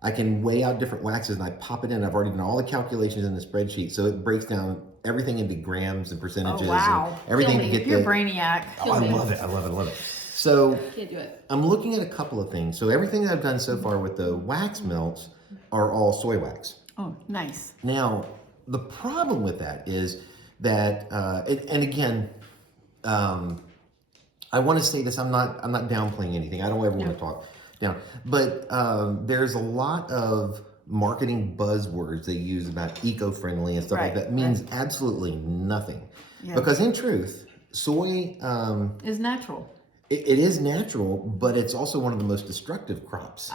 I can weigh out different waxes and I pop it in. I've already done all the calculations in the spreadsheet. So it breaks down everything into grams and percentages Oh, wow. and everything Kill to me. get You're a the, brainiac. oh, I love it. I love it. I love it. So Can't do it. I'm looking at a couple of things. So everything that I've done so far with the wax melts are all soy wax. Oh, nice. Now, the problem with that is that, and again, I want to say this. I'm not downplaying anything. I don't ever want to talk down. But there's a lot of marketing buzzwords they use about eco-friendly and stuff like Right, that. Means absolutely nothing. Yeah. Because in truth, soy Is natural. it is natural, but it's also one of the most destructive crops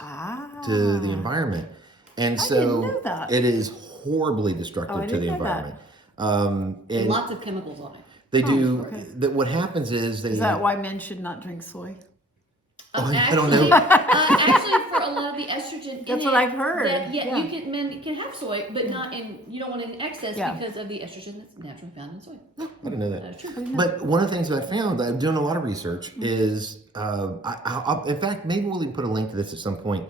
to the environment. And I so didn't know that. it is horribly destructive I to the didn't know that. environment. And Lots of chemicals on it. they do, okay. that what happens is they... Is that why men should not drink soy? I don't know. Actually, for a lot of the estrogen, That's what I've heard. Yeah, you can men can have soy, but not in. You don't want it in excess Yeah. because of the estrogen that's naturally found in soy. I didn't know that. That is true. But one of the things that I found, I'm doing a lot of research, is, in fact, maybe we'll even put a link to this at some point.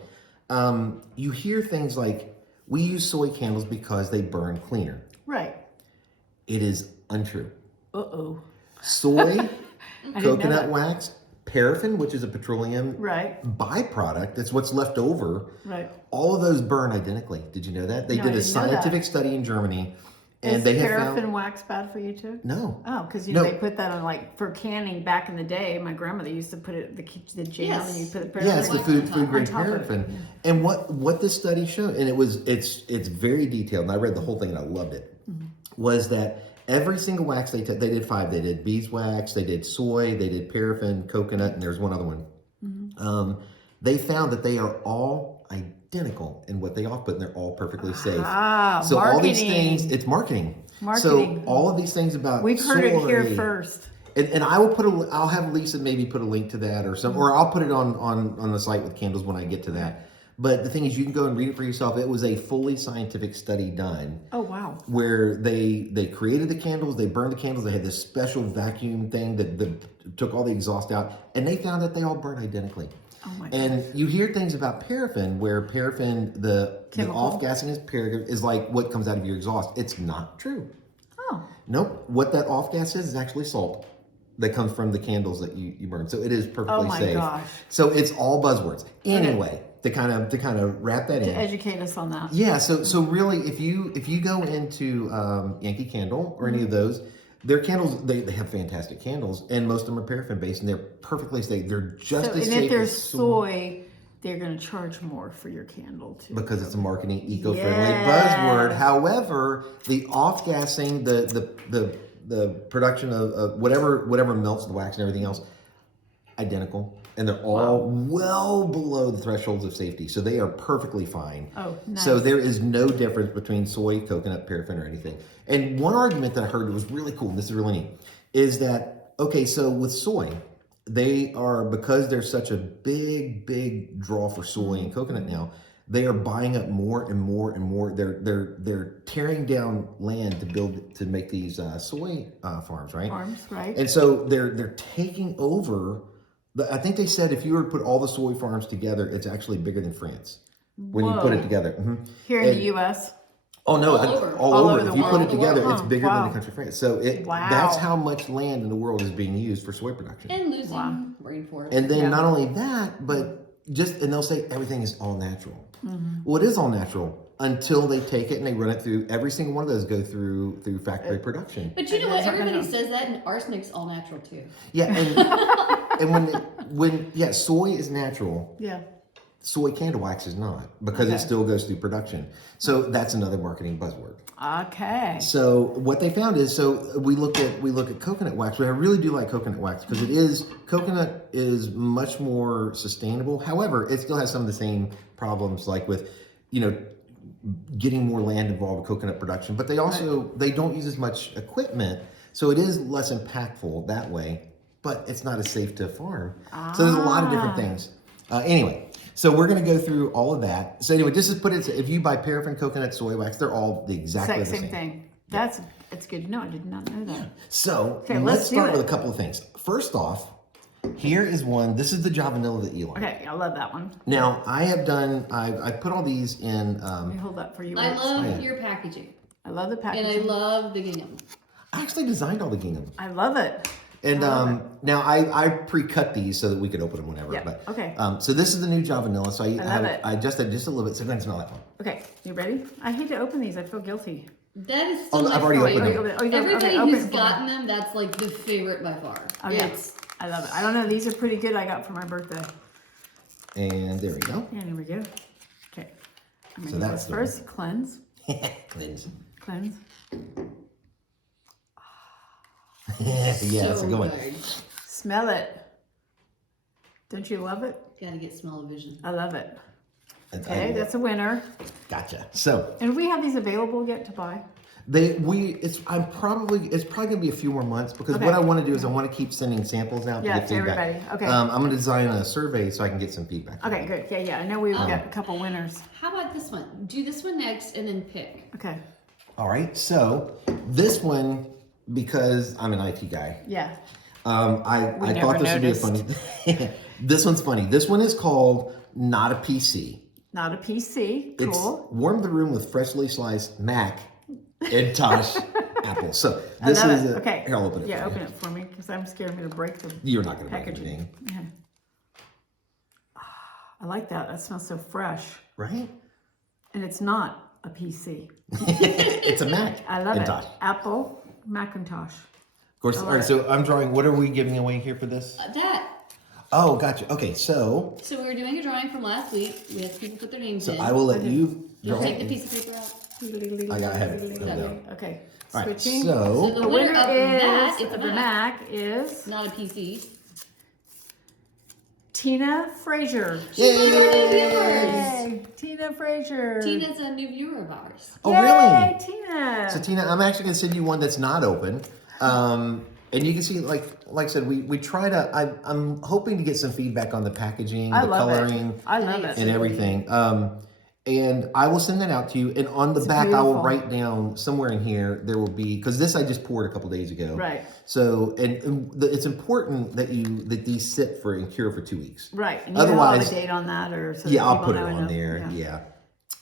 You hear things like, we use soy candles because they burn cleaner. Right. It is untrue. Uh-oh. Soy, know coconut that. wax, paraffin, which is a petroleum Right. byproduct, that's what's left over. Right. All of those burn identically. Did you know that? They No, I did a didn't know that. scientific study in Germany, and Is they have paraffin found... wax bad for you too? No. Oh, because No. they put that on like for canning back in the day. My grandmother used to put it the jam and you put the paraffin. Yeah, it's the wax food on grade top of it. paraffin. And what this study showed, and it's very detailed, and I read the whole thing and I loved it, was that every single wax they did 5. They did beeswax, they did soy, they did paraffin, coconut, and there's one other one. They found that they are all identical in what they all put, and they're all perfectly safe. So all these things, it's marketing. Marketing. So all of these things about We've heard it here soy, first. and I will I'll have Lisa maybe put a link to that or some, or I'll put it on the site with candles when I get to that. But the thing is, you can go and read it for yourself. It was a fully scientific study done. Oh wow. Where they created the candles, they burned the candles, they had this special vacuum thing that took all the exhaust out, and they found that they all burn identically. Oh my And you hear things about paraffin, where paraffin, the Chemical. off-gassing is like what comes out of your exhaust. It's not true. Oh. Nope. What that off-gas is actually salt that comes from the candles that you burn. So it is perfectly my safe. gosh. So it's all buzzwords. Anyway, to kind of wrap that in. To educate us on that. Yeah, so really, if you go into Yankee Candle or any of those, their candles, they have fantastic candles, and most of them are paraffin based, and they're perfectly safe. They're just as And safe if there's as soy, they're going to charge more for your candle too. because it's a marketing eco-friendly Yes. buzzword. However, the off-gassing, the production of whatever melts the wax and everything else, identical. And they're all well below the thresholds of safety. So they are perfectly fine. Oh, nice. So there is no difference between soy, coconut, paraffin, or anything. And one argument that I heard that was really cool, and this is really neat, is that, okay, so with soy, they are, because there's such a big draw for soy and coconut now, they are buying up more and more and more. They're tearing down land to make these soy farms, right? Farms, right? And so they're taking over. I think they said if you were to put all the soy farms together, it's actually bigger than France when you put it together. Here in the U.S. Oh no, all over. the If you put world. it together, it's Huh, bigger wow. than the country of France. So that's how much land in the world is being used for soy production. And losing rainforest. And then not only that, but and they'll say everything is all natural. Well, it is all natural until they take it and they run it through. Every single one of those go through factory production. But you know what? Everybody says that, and arsenic's all natural too. Yeah, and when soy is natural. Yeah. Soy candle wax is not, because it still goes through production. So that's another marketing buzzword. Okay. So what they found is, so we look at coconut wax, but I really do like coconut wax because coconut is much more sustainable. However, it still has some of the same problems, like with, getting more land involved with coconut production. But they also they don't use as much equipment, so it is less impactful that way. But it's not as safe to farm. So there's a lot of different things. Anyway. So we're going to go through all of that. So anyway, just to put it, if you buy paraffin, coconut, soy wax, they're all exactly the same thing. It's good to know. I did not know that. So let's let's start do with it. a couple of things. First off, here is one. This is the Java Vanilla that you like. Okay, I love that one. Now I put all these in. Let me hold that for you. I Rex. love your packaging. I love the packaging. And I love the gingham. I actually designed all the gingham. I love it. And now I pre-cut these so that we could open them whenever. Yeah, But, okay. So this is the new Java Vanilla. So it. I just had just a little bit. So go ahead and smell that one. Okay, you ready? I hate to open these. I feel guilty. That is still I've my already favorite. opened them. Oh, you don't- Everybody okay, open who's it for me. gotten them, that's like the favorite by far. Okay. Yeah. I love it. I don't know. These are pretty good. I got for my birthday. And there we go. And here we go. Okay. I'm So gonna that's go first. Cleanse. Cleanse. Cleanse. Yeah, that's a good one. good. Smell it. Don't you love it? Gotta get smell-o-vision. I love it. And Okay, that's a winner. Gotcha. So And we have these available yet to buy? it's probably gonna be a few more months because Okay. what I want to do is I want to keep sending samples out Yeah, to get to feedback. everybody. Okay. I'm gonna design a survey so I can get some feedback. Okay, good. Yeah. I know we've got a couple winners. How about this one? Do this one next and then pick. Okay. All right. So this one, because I'm an IT guy, Yeah. I never thought this would be a noticed. funny. This one's funny. This one is called Not a PC. Not a PC. It's Cool. warm the room with freshly sliced Mac and Tosh apples. So I this love is it. Okay. Here, I'll open it. Yeah, for open you. it for me because I'm scared I'm going to break the You're not gonna break packaging. anything, Yeah. I like that. That smells so fresh. right? And it's not a PC. It's a Mac. I love and it. Tosh. Apple Macintosh. Of course. All right. So I'm drawing. What are we giving away here for this? That. Oh, gotcha. Okay. So So we were doing a drawing from last week. We had people put their names in. I will let you You'll draw. take the piece of paper out. I have it. There we go. Okay. All right. Switching. So The The winner winner of that is of the the Mac is Not a PC. Tina Frazier. Yay! Tina Frazier. Tina's a new viewer of ours. Oh, Yay, really? Tina. So Tina, I'm actually gonna send you one that's not open. And you can see, like I said, we try to. I'm hoping to get some feedback on the packaging, I the love coloring, it. I love it. and everything. And I will send that out to you. And on the It's back, I will beautiful. write down somewhere in here. There will be, because this I just poured a couple days ago. Right. So it's important that these sit for and cure for 2 weeks. Right. And you have a Otherwise, date on that, or so yeah, that I'll people put it know on enough. there. Yeah.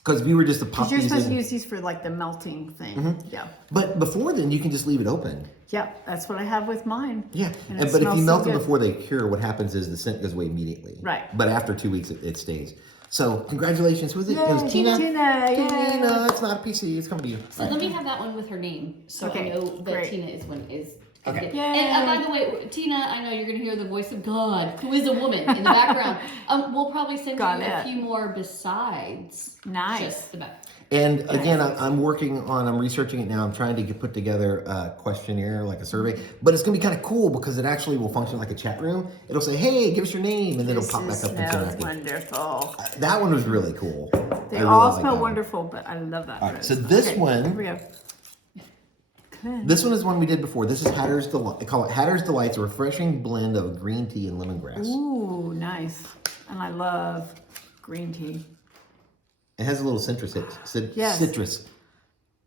Because if you were just to pop Because you're these supposed to in, use these for like the melting thing. Mm-hmm. Yeah. but before then, you can just leave it open. Yep. That's what I have with mine. Yeah, And but it if smells you so melt them good. before they cure, what happens is the scent goes away immediately. Right. But after 2 weeks, it stays. So congratulations. Was it? Yay, It was Tina. Tina, yay. Tina, it's not a PC. It's coming to you. So let me have that one with her name, so Okay, I know that great. Tina is one is. Okay. And by the way, Tina, I know you're going to hear the voice of God, who is a woman, in the background. We'll probably send Got you it. a few more besides Nice. just the back. And again, I'm researching it now. I'm trying to put together a questionnaire, like a survey. But it's going to be kind of cool because it actually will function like a chat room. It'll say, hey, give us your name. And then it'll pop back up. Smells And wonderful. that one was really cool. They I really all like smell that one. wonderful, but I love that. All right, rose. so this Okay, one- Here we go. This one is one we did before. This is Hatter's Delight. I call it Hatter's Delights, a refreshing blend of green tea and lemongrass. Ooh, nice. And I love green tea. It has a little citrus hint, Yes. citrus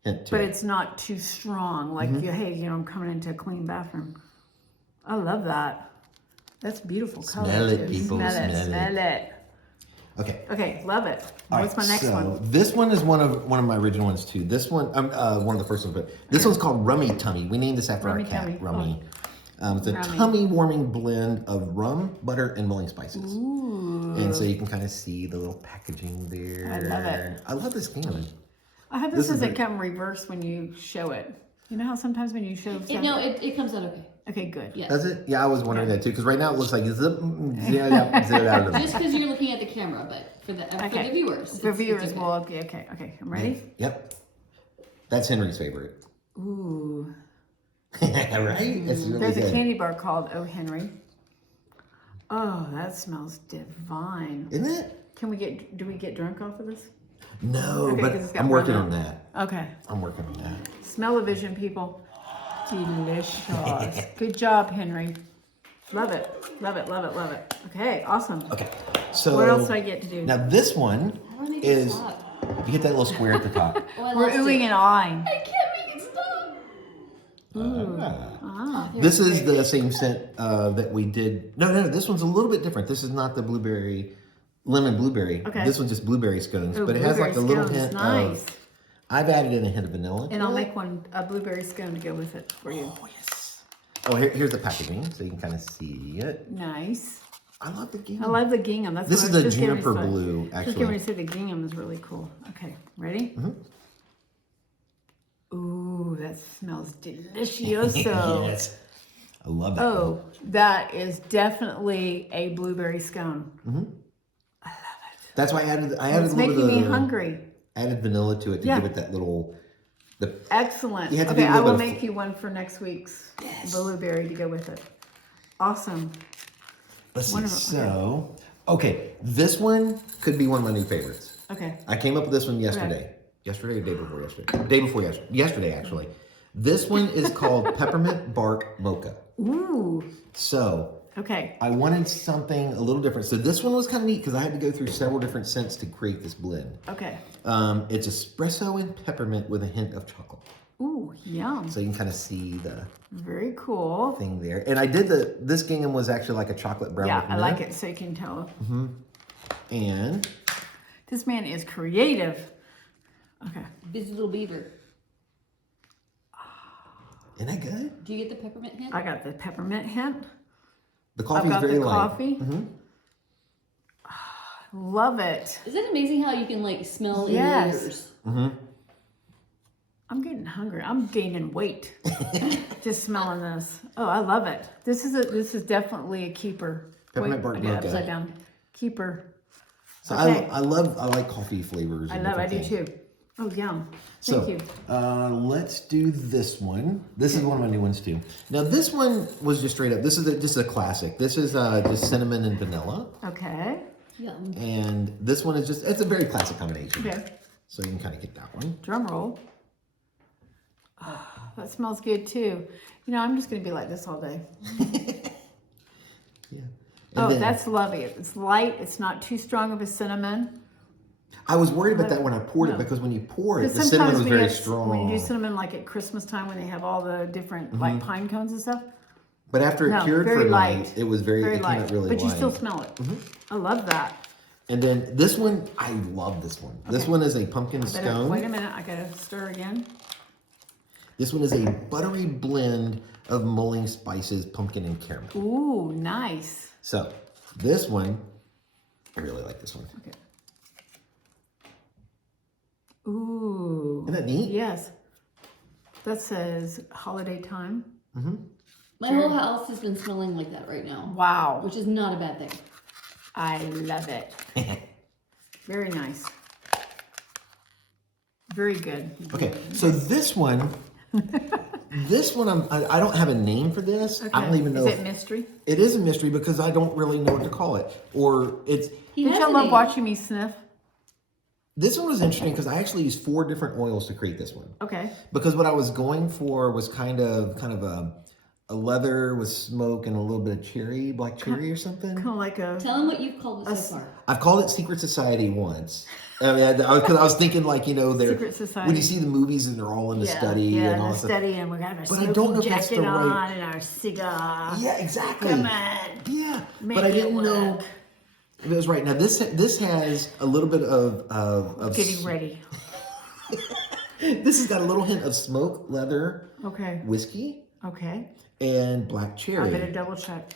hint to But it. it's not too strong. Like, hey, I'm coming into a clean bathroom. I love that. That's beautiful color. Smell it, too. people, Smell it. smell it. Smell it. Okay. Okay, love it. All What's right, my next so one? This one is one of my original ones too. This one, one of the first ones, but this one's called Rummy Tummy. We named this after Rummy our cat, Tummy. Rummy. It's a Rummy. tummy warming blend of rum, butter, and mulling spices. Ooh. And so you can kind of see the little packaging there. I love it. I love this can. I hope This this is doesn't the- come reverse when you show it. You know how sometimes when you show stuff... No, it comes out okay. Okay, good. Yeah. Does it? Yeah, I was wondering that too, because right now it looks like zip, zero out of Just because you're looking at the camera, but for the viewers. For it's viewers, okay. well, okay. I'm ready? Yep. That's Henry's favorite. Ooh. Right? It's really There's a good. candy bar called Oh Henry. Oh, that smells divine. Isn't it? Do we get drunk off of this? No, Okay, but 'cause it's got I'm working rum on in that. Okay. I'm working on that. Smell-o-vision, people. Delicious. Good job, Henry. Love it. Love it, love it, love it. Okay, awesome. Okay, so What else do I get to do? now this one How do I make it is stop? you get that little square at the top. Oh, I We're lost oohing it. and awing. I can't make it stop. Ah. There, This is there. the same scent that we did. No, this one's a little bit different. This is not the lemon blueberry. Okay. This one's just blueberry scones, Oh, but it has like a blueberry little scones, hint nice. of. I've added in a hint of vanilla. And I'll make a blueberry scone to go with it for you. Oh yes. Oh, here's the packaging, so you can kind of see it. Nice. I love the gingham. I love the gingham. That's This what is I the was just getting ready juniper to say. blue, Just actually. getting ready to say the gingham is really cool. Okay, ready? Ooh, that smells delicioso. Yes. I love that. Oh, that is definitely a blueberry scone. That's why I added It's a little making bit me of hungry. added vanilla to it to Yeah. give it that little. Excellent. You have to do Okay, a I little will bit of- make you one for next week's blueberry to go with it. Awesome. Let's One see. of them, So, okay, this one could be one of my new favorites. Okay. I came up with this one yesterday. Okay. Yesterday or day before yesterday? Day before yesterday. Yesterday, actually. This one is called Peppermint Bark Mocha. Ooh. So, Okay. I wanted something a little different. So this one was kind of neat because I had to go through several different scents to create this blend. Okay. It's espresso and peppermint with a hint of chocolate. Ooh, yum. So you can kind of see the Very cool. thing there. And I did this gingham was actually like a chocolate brown. Yeah, with I like mint. it so you can tell. And This man is creative. Okay. Busy little beaver. isn't that good? Do you get the peppermint hint? I got the peppermint hint. The I've coffee is got very the light. coffee. Love it. Is it amazing how you can like smell Yes. in layers? I'm getting hungry. I'm gaining weight just smelling this. Oh, I love it. This is definitely a keeper. Peppermint Wait, bark I got it mocha. upside down. Keeper. So Okay. I like coffee flavors. I and love. I do different things. too. Oh, yum. So, Thank you. let's do this one. This is one of my new ones too. Now this one was just straight up. This is just a classic. This is just cinnamon and vanilla, Okay. Yum. and this one is it's a very classic combination. Okay. So you can kind of get that one. Drum roll. Oh, that smells good too. You know, I'm just gonna be like this all day. Yeah. Oh, then, that's lovely. It's light. It's not too strong of a cinnamon. I was worried about that when I poured it No. because when you pour it, the Because cinnamon sometimes was when very you strong. when you do cinnamon, like at Christmas time when they have all the different like pine cones and stuff. But after it No, cured very for a light. night, it was very it came light. out really but you light. still smell it. I love that. And then this one, I love this one. This Okay. one is a pumpkin Better, scone. wait a minute, I gotta stir again. This one is a buttery blend of mulling spices, pumpkin, and caramel. Ooh, nice. So this one, I really like this one. Okay. Ooh. Isn't that neat? Yes. That says holiday time. My whole house has been smelling like that right now, Wow. which is not a bad thing. I love it. Very nice. Very good. Okay, so this one, I don't have a name for this. I don't even know. Is if- it mystery? It is a mystery because I don't really know what to call it. Or it's He Did has y'all a love name. watching me sniff? this one was interesting because I actually used 4 different oils to create this one. Okay. Because what I was going for was kind of a leather with smoke and a little bit of cherry, black cherry or something. Kind of like a. Tell him what you've called it so far. I've called it Secret Society once. I mean, because I was thinking like, they're Secret Society. when you see the movies and they're all in the study yeah, and all in that the stuff. study, and we're gonna have our But I don't know smoking if that's jacket the right- on and our cigar. Yeah, exactly. Come on. Yeah, Make but I it didn't know work. if it was right. Now this has a little bit of Getting ready. This has got a little hint of smoke, leather, Okay. whiskey, Okay. and black I cherry. better double check.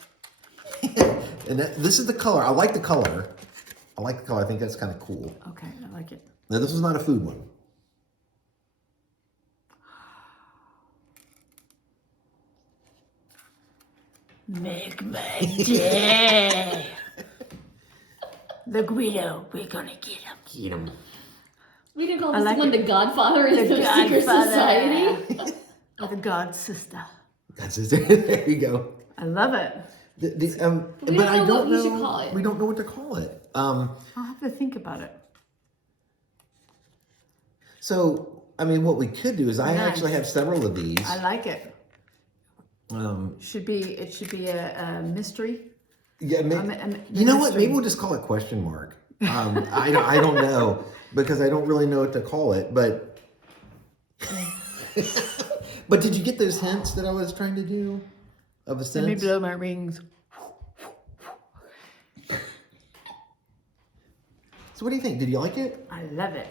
And this is the color. I like the color. I think that's kind of cool. Okay, I like it. Now this was not a food one. Make my day. The Guido, we're gonna get him. Get 'em. We didn't call I this like one it. the Godfather of The the Secret Godfather. Society. Or the God Sister. That's it. There you go. I love it. But don't I know don't what we know. should call it. We don't know what to call it. I'll have to think about it. So I mean, what we could do is I Nice. actually have several of these. I like it. Um, It should be a mystery. yeah, the you know what? mystery. Maybe we'll just call it question mark. I don't know because I don't really know what to call it. But but did you get those hints that I was trying to do of a Let me sense? blow my rings. So what do you think? Did you like it? I love it.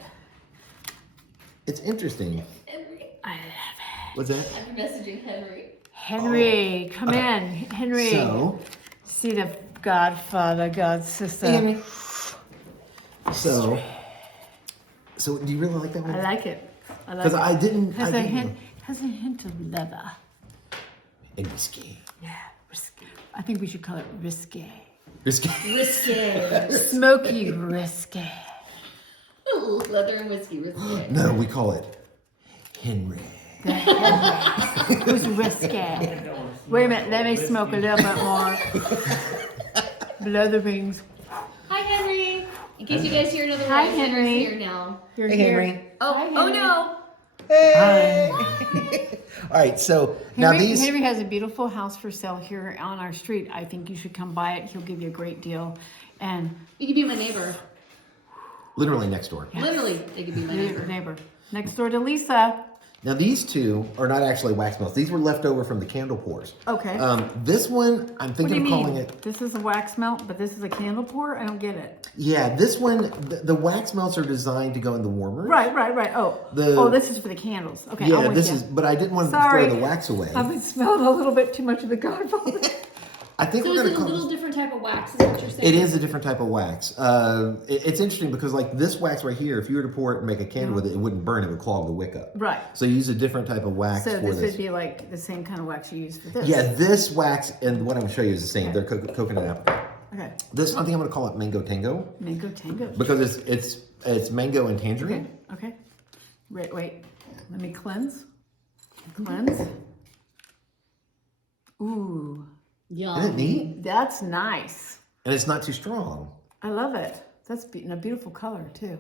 It's interesting. Henry. I love it. What's that? I'm messaging Henry. Henry, come in. Henry. So, See the Godfather, God Sister. Henry. So do you really like that one? I like it. I like Because it. I didn't. Has I a didn't hint. know. Has a hint of leather. And whiskey. Yeah, risque. I think we should call it risque. Whiskey. Risque. Smoky risque. Leather and whiskey. Risque. No, we call it Henry. The Henry. Who's risque? Wait a minute. Let me smoke a little bit more. Below the rings. Hi, Henry. In case you guys hear another Hi, voice, Henry's Henry. here now. You're Hey, here. Henry. Oh, Hi, oh Henry. no. Hey. All right, so now these. Henry has a beautiful house for sale here on our street. I think you should come buy it. He'll give you a great deal. And You could be my neighbor. Literally next door. Literally, they could be my your neighbor. neighbor. Next door to Lisa. Now these two are not actually wax melts. These were left over from the candle pours. Okay. This one, I'm What do you thinking of calling mean? it. This is a wax melt, but this is a candle pour? I don't get it. Yeah, this one, the wax melts are designed to go in the warmer. Right. Oh, this is for the candles. Okay. I'm Yeah, with this you. is, but I didn't want to Sorry. throw the wax away. I've been smelling a little bit too much of the Godfather. I think So we're is going it to a call little this. different type of wax? Is what you're saying? It is a different type of wax. It's interesting because like this wax right here, if you were to pour it and make a candle with it, it wouldn't burn. It would clog the wick up. Right. So you use a different type of wax So for this this. would be like the same kind of wax you use for this. Yeah, this wax and what I'm going to show you is the same. Okay. They're coconut apricot. Okay. This, I think I'm going to call it mango tango Mango tango. because it's mango and tangerine. Okay. Wait. Let me cleanse. Cleanse. Ooh, Yum. Isn't it neat? that's nice. And it's not too strong. I love it. That's a beautiful color too.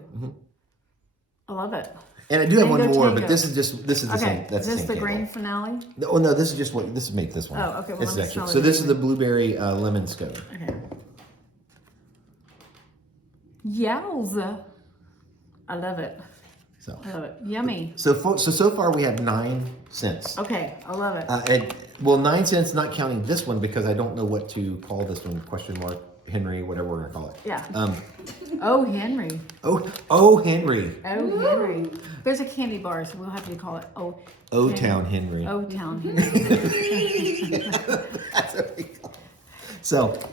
I love it. And I do have one Mango more, tango. but this is the same. Okay. That's Is this the the same grand candle. finale? Oh no, this is just what this is make this one. Oh, okay, well, This let is me extra. smell So it this is the anyway. blueberry lemon scone. Okay. Yowza. I love it. So I love it. Yummy. so far we have 9 cents. Okay. I love it. And well, 9 cents, not counting this one because I don't know what to call this one. Question mark Henry, whatever we're gonna call it. Yeah. Um. Oh, Henry. Oh, Henry. Oh, Henry. There's a candy bar, so we'll have to call it O Town Henry. O Town Henry. That's what we call it.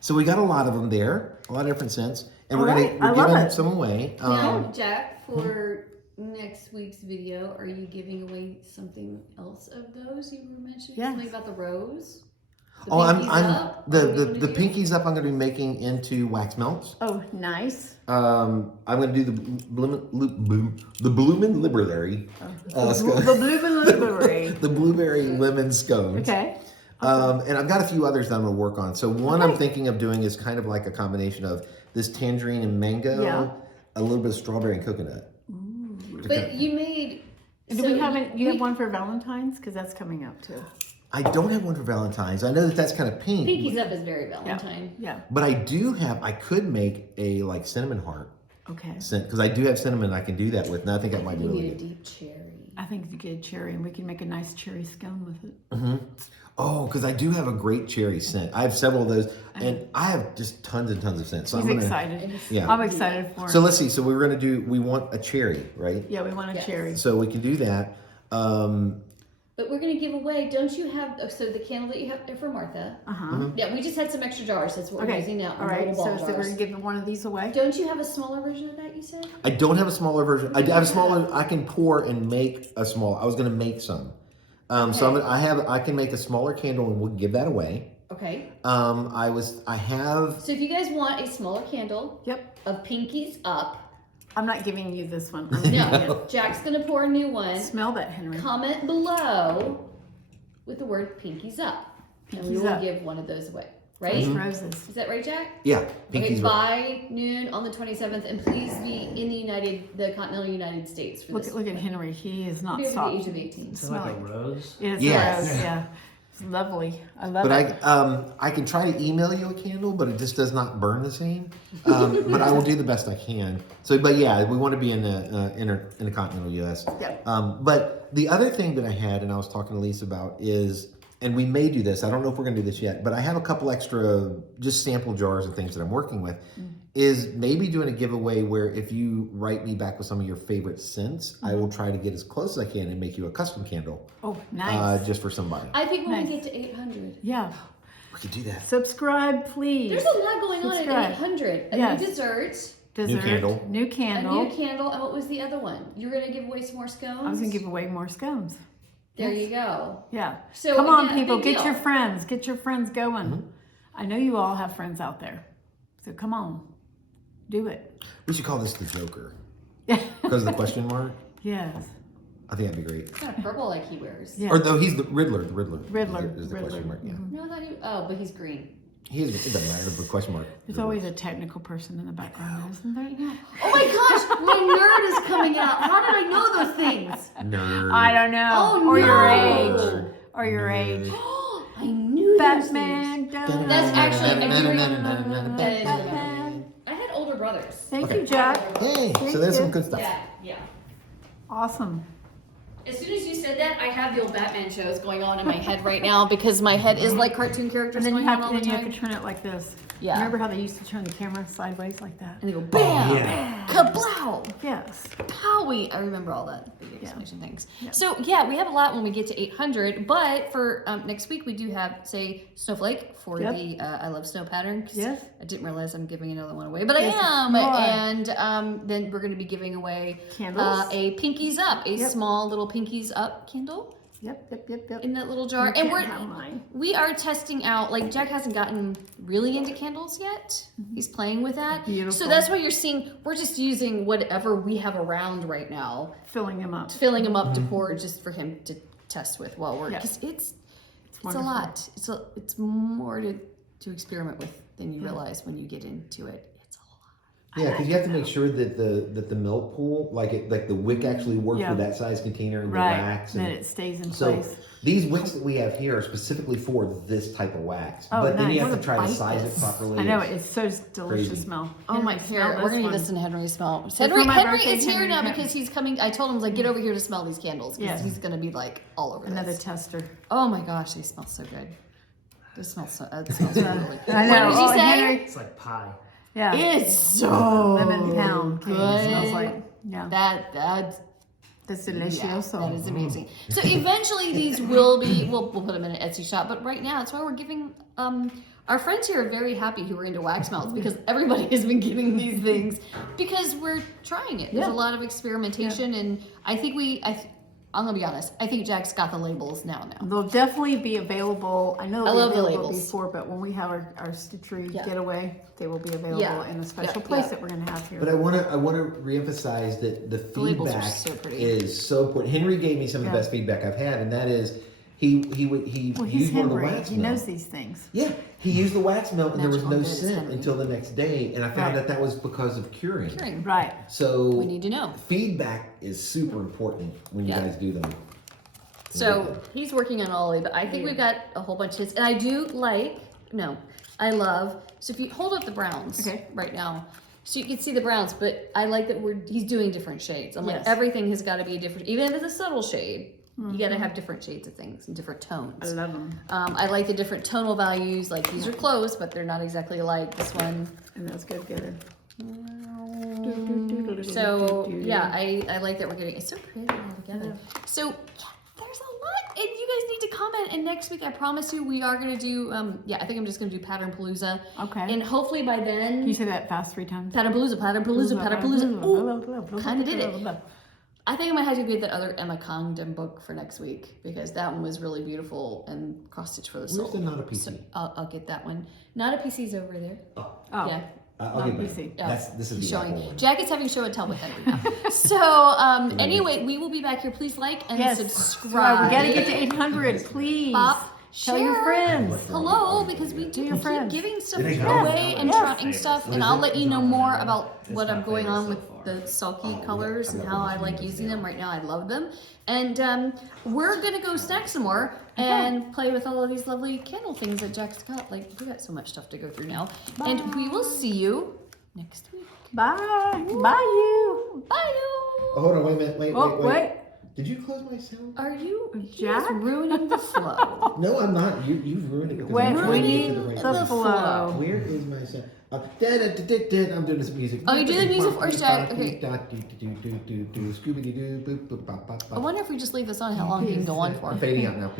So we got a lot of them there, a lot of different scents, and we're Alright, I love giving it. some away. Now, Jack, for next week's video, are you giving away something else of those you were mentioning? Yes. Something about the rose? The Oh, I'm pinkies up? the What are we gonna do? pinkies up. I'm going to be making into wax melts. Oh, nice. I'm going to do the bloomin' library. The blueberry. The blueberry lemon scones. Okay. And I've got a few others that I'm going to work on. So one I'm Okay. thinking of doing is kind of like a combination of this tangerine and mango, Yeah. a little bit of strawberry and coconut. But you made. Do we have you have one for Valentine's? Because that's coming up too. I don't have one for Valentine's. I know that's kind of pink. Pinkies up is very Valentine. Yeah. But I could make a like cinnamon heart Okay. scent because I do have cinnamon I can do that with, and I think that might be You really need a good. deep cherry. I think you get a cherry, and we can make a nice cherry scone with it. Oh, because I do have a great cherry scent. I have several of those, and I have just tons and tons of scents. So He's I'm gonna, excited. Yeah. I'm excited for him. So let's see. So we want a cherry, right? Yeah, we want a Yes. cherry. So we can do that. But we're gonna give away. Don't you have? So the candle that you have for Martha. Uh-huh. Yeah, we just had some extra jars. That's what we're Okay. using now. All right. little So, ball so we're jars. gonna give one of these away. Don't you have a smaller version of that? You said. I don't have a smaller version. I have a smaller. I can pour and make a small. I was going to make some. So I can make a smaller candle and we'll give that away. Okay. I have. So if you guys want a smaller candle Yep. of pinkies up, I'm not giving you this one. I'm giving no, you Jack's gonna pour a new one. it. Smell that, Henry. Comment below with the word pinkies up, and we Pinkies will up. give one of those away. Fresh Right? roses. Is that right, Jack? Yeah, Okay, pinkies. by noon on the 27th, and please be in the continental United States for this. Look at Henry. He is not Be over the soft. age of 18. Is it like a rose? It's Yes. a rose, yeah. It's lovely. I love But it. I can try to email you a candle, but it just does not burn the same. But I will do the best I can. So, but yeah, we want to be in the continental U.S. Yep. But the other thing that I had, and I was talking to Lisa about, is, and we may do this. I don't know if we're going to do this yet, but I have a couple extra just sample jars of things that I'm working with. Is maybe doing a giveaway where if you write me back with some of your favorite scents, I will try to get as close as I can and make you a custom candle. Oh, nice. Just for somebody. I think when Nice. we get to 800. Yeah. We could do that. Subscribe, please. There's a lot going on Subscribe. at 800. A Yes. new dessert, Dessert, New candle. New a candle. new candle, and what was the other one? You were going to give away some more scones? I was going to give away more scones. There Yes. you go. Yeah. So, Come on, again, people. big Get deal. your friends. Get your friends going. Mm-hmm. I know you all have friends out there. So come on. Do it. We should call this the Joker Yeah. because of the question mark. Yes. I think that'd be great. It's kind of purple like he wears. Yeah. Or no, he's the Riddler. The Riddler. Riddler. is the question mark. Yeah. Mhm. No, I thought he. Oh, but he's green. It doesn't matter, but question mark. There's always a technical person in the background, isn't there? Yeah. Oh my gosh, my nerd is coming out. How did I know those things? Nerd. I don't know. Oh, or no. your age. Or your age. I knew those things. Batman. That's actually Batman. I had older brothers. Thank you, Jack. Hey, so there's some good stuff. Yeah. Awesome. As soon as you said that, I have the old Batman shows going on in my head right now because my head is like cartoon characters And then going on all the you have time. to turn it like this. Yeah. Remember how they used to turn the camera sideways like that? And they go bam, Yeah. kablow, Yes. powie. I remember all that big Yeah. exclamation things. Yeah. So yeah, we have a lot when we get to 800. But for next week, we do have say Snowflake for Yep. the I Love Snow pattern. 'Cause Yes. I didn't realize I'm giving another one away, but Yes, I am. you are. And then we're going to be giving away Candles. a Pinkies Up, a Yep. small little Pinkies Up candle. Yep. In that little jar, You and can't have mine. we are testing out. Like Jack hasn't gotten really into candles yet. He's playing with that. Beautiful. So that's why you're seeing we're just using whatever we have around right now, Filling them up. filling them up to pour just for him to test with while we're Yeah. because it's a wonderful. lot. It's more to experiment with than you realize when you get into it. It's a lot. Yeah, because you have to make sure that the milk pool, like the wick actually works Yeah. with that size container and Right. the wax. Then And it stays in so place. these wicks that we have here are specifically for this type of wax. Oh, but then you nice. have to try to Bite size this. it properly. I know it's so delicious crazy. smell. Oh my Henry, smell God, we're gonna this give this one. in Henry's smell. for Henry my Henry birthday, is here Henry, now yeah. because he's coming. I told him like get over here to smell these candles because Yes. he's gonna be like all over Another this. tester. Oh my gosh, they smell so good. This smells so. It smells really good. I know. What did you Oh, say? Henry. It's like pie. Yeah. It's so Lemon pound cake. good. It smells like. Yeah. That's That's yeah, delicioso. that is amazing. So eventually these will be. We'll put them in an Etsy shop, but right now that's why we're giving. Our friends here are very happy who are into wax melts because everybody has been getting these things because we're trying it. There's Yeah. a lot of experimentation, and I think I'm gonna be honest. I think Jack's got the labels now. They'll definitely be available. I know I they'll love be the available labels. before, but when we have our stitchery Yeah. getaway, they will be available Yeah. in a special Yeah. place Yeah. that we're going to have here. But I want to reemphasize that the labels are feedback so pretty. is so important. Henry gave me some of the Yeah. best feedback I've had, and that is he well, he's used one of the Henry. wax He melt. knows these things. Yeah, he used the wax melt, and there was Magical no good is scent Henry. until the next day, and I found Right. that was because of curing. Curing. Right. So We need to know. feedback is super important when you Yeah. guys do them. So he's working on all of it, but I think we've got a whole bunch of hits. And I do I love, so if you hold up the browns Okay. right now, so you can see the browns, but I like that he's doing different shades. I'm like, Yes. everything has got to be a different, even if it's a subtle shade, you got to have different shades of things and different I tones. love them. I like the different tonal values, like these are close, but they're not exactly alike. This one. And that's good. So yeah, I like that we're getting it's so pretty all together. So yeah, there's a lot, and you guys need to comment. And next week, I promise you, we are gonna do. I think I'm just gonna do Pattern Palooza. Okay. And hopefully by Can you then, say that fast 3 times? Pattern Palooza, Pattern Palooza, Pattern Palooza. Ooh, kind of did it. I think I might have to get that other Emma Congdon book for next week because that one was really beautiful and cross stitch for the soul. Where's the Not a PC? So I'll get that one. Not a PC's over there. Oh. Yeah. I'll Not give it. PC. Yeah, This is he's the showing. Apple one. Jack is having show and tell with Henry now. So anyway, we will be back here. Please like and Yes. subscribe. We got to get to 800, please. Bop, Tell your share. friends. Hello, because we do your keep friends. giving stuff There you go. away and Yes. trying stuff, What and is I'll it? let you know more about what I'm going on with so far. the sulky colors and how I like using them. Right now, I love them, and we're gonna go snack some more and play with all of these lovely candle things that Jack's got. Like we got so much stuff to go through now, and we will see you next week. Bye. Bye, you. Bye. Oh, hold on, wait a minute. Wait. Did you close my sound? Are you Jack? He's ruining the flow? No, I'm not. You've ruined it. because Wait, I'm we trying to get need to right the place. flow. Where is my sound? I'm doing this music. Oh, you do the music first, Jack? Okay. Scooby-Doo. I wonder if we just leave this on, how long he can go on for. I'm fading out now.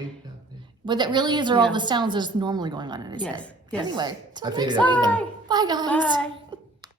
But that really is are all Yeah. the sounds that's normally going on in his Yes, head. yes. Anyway, till I faded next out. time. Bye, guys. Bye.